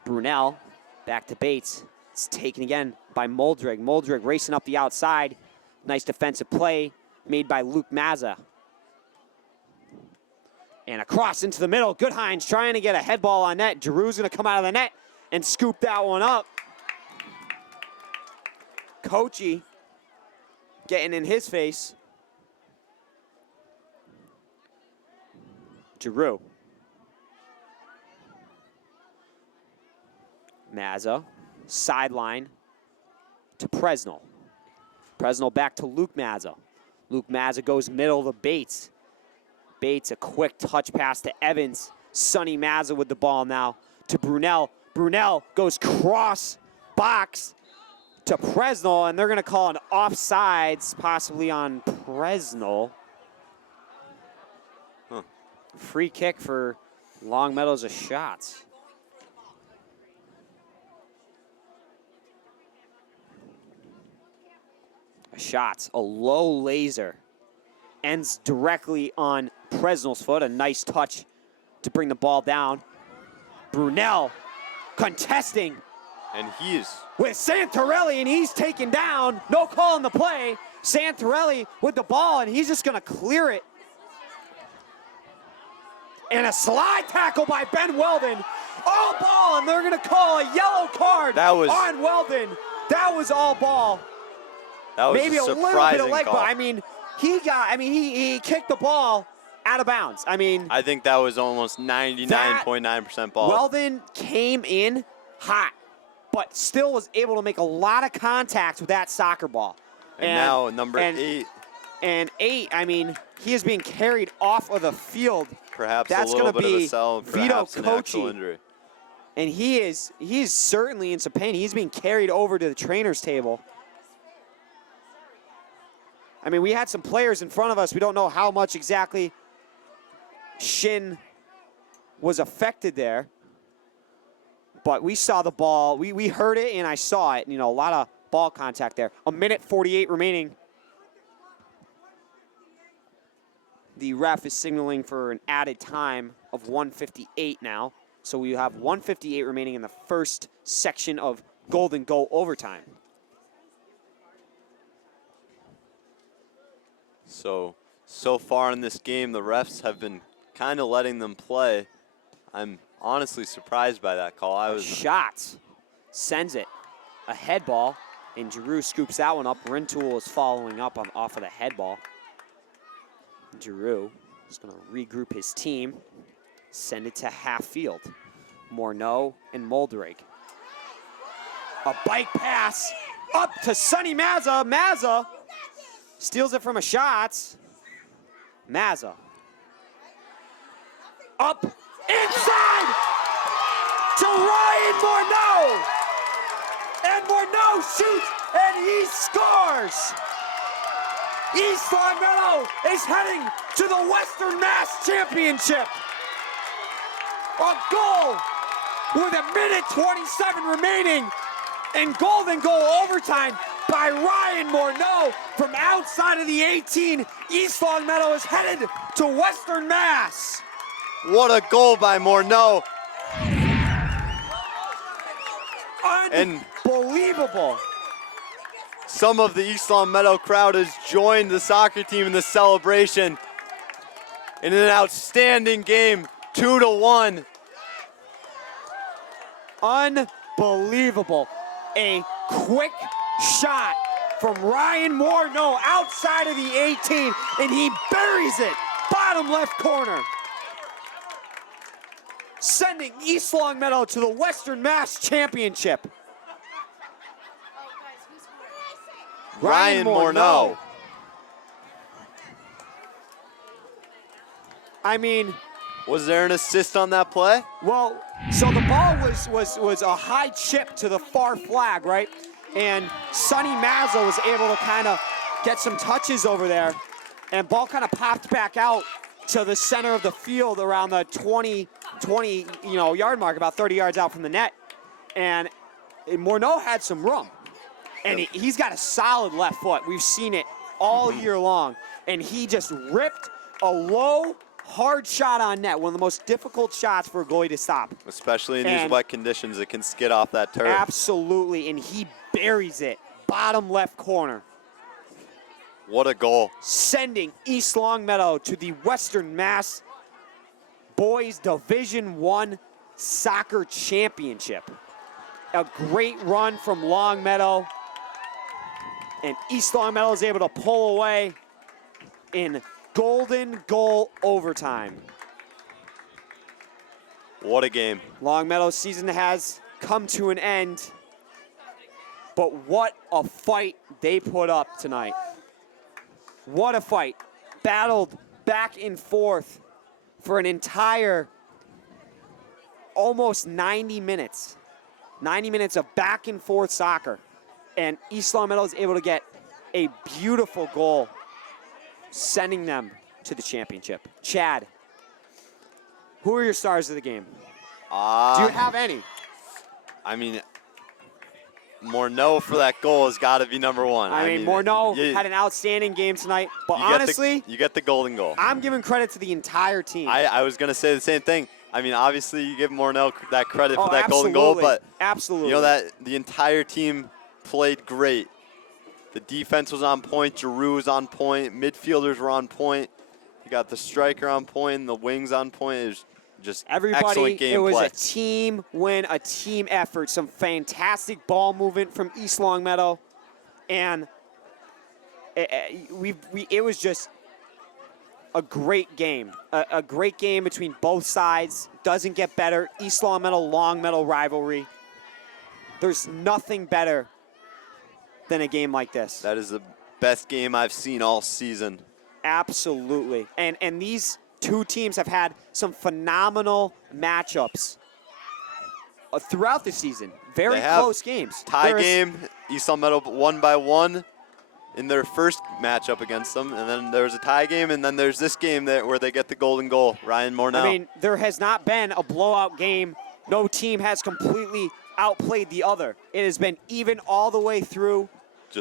Brunel back to Bates. It's taken again by Moldrig. Moldrig racing up the outside. Nice defensive play made by Luke Mazza. And across into the middle. Good Hines trying to get a head ball on net. Giroux's going to come out of the net and scoop that one up. Kochi getting in his face. Giroux. Mazza, sideline to Presnell. Presnell back to Luke Mazza. Luke Mazza goes middle to Bates. Bates, a quick touch pass to Evans. Sonny Mazza with the ball now to Brunel. Brunel goes cross box to Presnell, and they're going to call an offsides possibly on Presnell. Free kick for Longmeadow's a shot. shots. A low laser ends directly on Presnell's foot. A nice touch to bring the ball down. Brunel contesting. And he's With Santorelli, and he's taken down. No call on the play. Santorelli with the ball, and he's just going to clear it. And a slide tackle by Ben Weldon. All ball, and they're going to call a yellow card on Weldon. That was all ball. That was maybe a little bit surprising of leg, call. but I mean, he kicked the ball out of bounds. I mean, I think that was almost 99.9% ball. Weldon came in hot, but still was able to make a lot of contact with that soccer ball. And now number 8. And 8, I mean, he is being carried off of the field. Perhaps That's a little bit of a gonna cell, be Vito perhaps an actual Kochi. injury. And he is certainly in some pain. He's being carried over to the trainer's table. I mean, we had some players in front of us. We don't know how much exactly shin was affected there. But we saw the ball. We heard it, and I saw it. You know, a lot of ball contact there. 1:48 remaining. The ref is signaling for an added time of 1:58 now. So we have 1:58 remaining in the first section of Golden Goal overtime. So far in this game, the refs have been kind of letting them play. I'm honestly surprised by that call. Shot, sends it, a head ball, and Giroux scoops that one up. Rintoul is following up off of the head ball. Giroux is going to regroup his team, send it to half field. Morneau and Molderig. A bike pass up to Sonny Mazza. Mazza steals it from a shot. Mazza. Up inside to Ryan Morneau. And Morneau shoots and he scores. East Longmeadow is heading to the Western Mass Championship. A goal with 1:27 remaining and Golden Goal overtime by Ryan Morneau from outside of the 18. East Longmeadow is headed to Western Mass. What a goal by Morneau. Unbelievable. Some of the East Longmeadow crowd has joined the soccer team in the celebration. In an outstanding game, 2-1. Unbelievable. A quick shot from Ryan Morneau outside of the 18, and he buries it, bottom left corner. Sending East Longmeadow to the Western Mass Championship. Ryan Morneau. I mean, was there an assist on that play? Well, so the ball was a high chip to the far flag, right? And Sonny Mazza was able to kind of get some touches over there, and ball kind of popped back out to the center of the field around the 20 yard mark, about 30 yards out from the net. And Morneau had some room. And he's got a solid left foot. We've seen it all year long. And he just ripped a low, hard shot on net, one of the most difficult shots for a goalie to stop. Especially in these wet conditions, it can skid off that turf. Absolutely, and he buries it, bottom left corner. What a goal. Sending East Longmeadow to the Western Mass Boys Division I Soccer Championship. A great run from Longmeadow. And East Longmeadow is able to pull away in Golden Goal overtime. What a game. Longmeadow's season has come to an end, but what a fight they put up tonight. What a fight. Battled back and forth for an entire almost 90 minutes. 90 minutes of back and forth soccer. And East Longmeadow is able to get a beautiful goal, sending them to the championship. Chad, who are your stars of the game? Do you have any? I mean, Morneau for that goal has got to be number one. I mean, Morneau had an outstanding game tonight, but honestly, you get the golden goal. I'm giving credit to the entire team. I was going to say the same thing. I mean, obviously, you give Morneau that credit for that absolutely. golden goal, but absolutely, you know that the entire team played great. The defense was on point. Giroux was on point. Midfielders were on point. You got the striker on point and the wings on point. It was just excellent game It was play. a team win, a team effort. Some fantastic ball movement from East Longmeadow, and it was just a great game. A great game between both sides. Doesn't get better. East Longmeadow rivalry. There's nothing better than a game like this. That is the best game I've seen all season. Absolutely. And these two teams have had some phenomenal matchups throughout the season. Very close games. Game, East Longmeadow won by 1 in their first matchup against them, and then there's a tie game, and then there's this game where they get the golden goal, Ryan Morneau. I mean, there has not been a blowout game. No team has completely outplayed the other. It has been even all the way through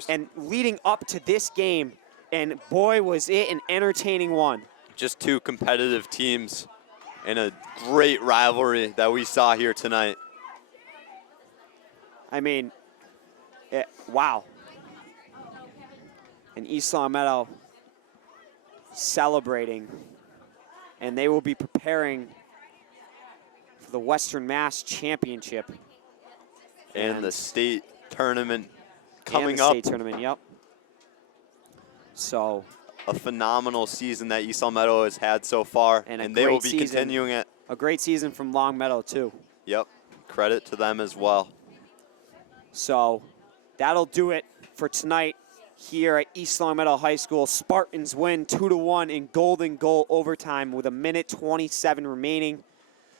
and leading up to this game, and boy, was it an entertaining one. Just two competitive teams and a great rivalry that we saw here tonight. I mean, wow. And East Longmeadow celebrating, and they will be preparing for the Western Mass Championship. And the state tournament coming up. up. State tournament, yep. So a phenomenal season that East Longmeadow has had so far, and they will be continuing it. A great season from Longmeadow, too. Yep, credit to them as well. So that'll do it for tonight here at East Longmeadow High School. Spartans win 2-1 in golden goal overtime with 1:27 remaining.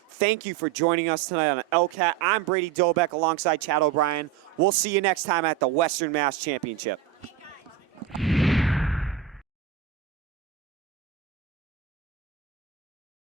Thank you for joining us tonight on LCAT. I'm Brady Dobeck alongside Chad O'Brien. We'll see you next time at the Western Mass Championship.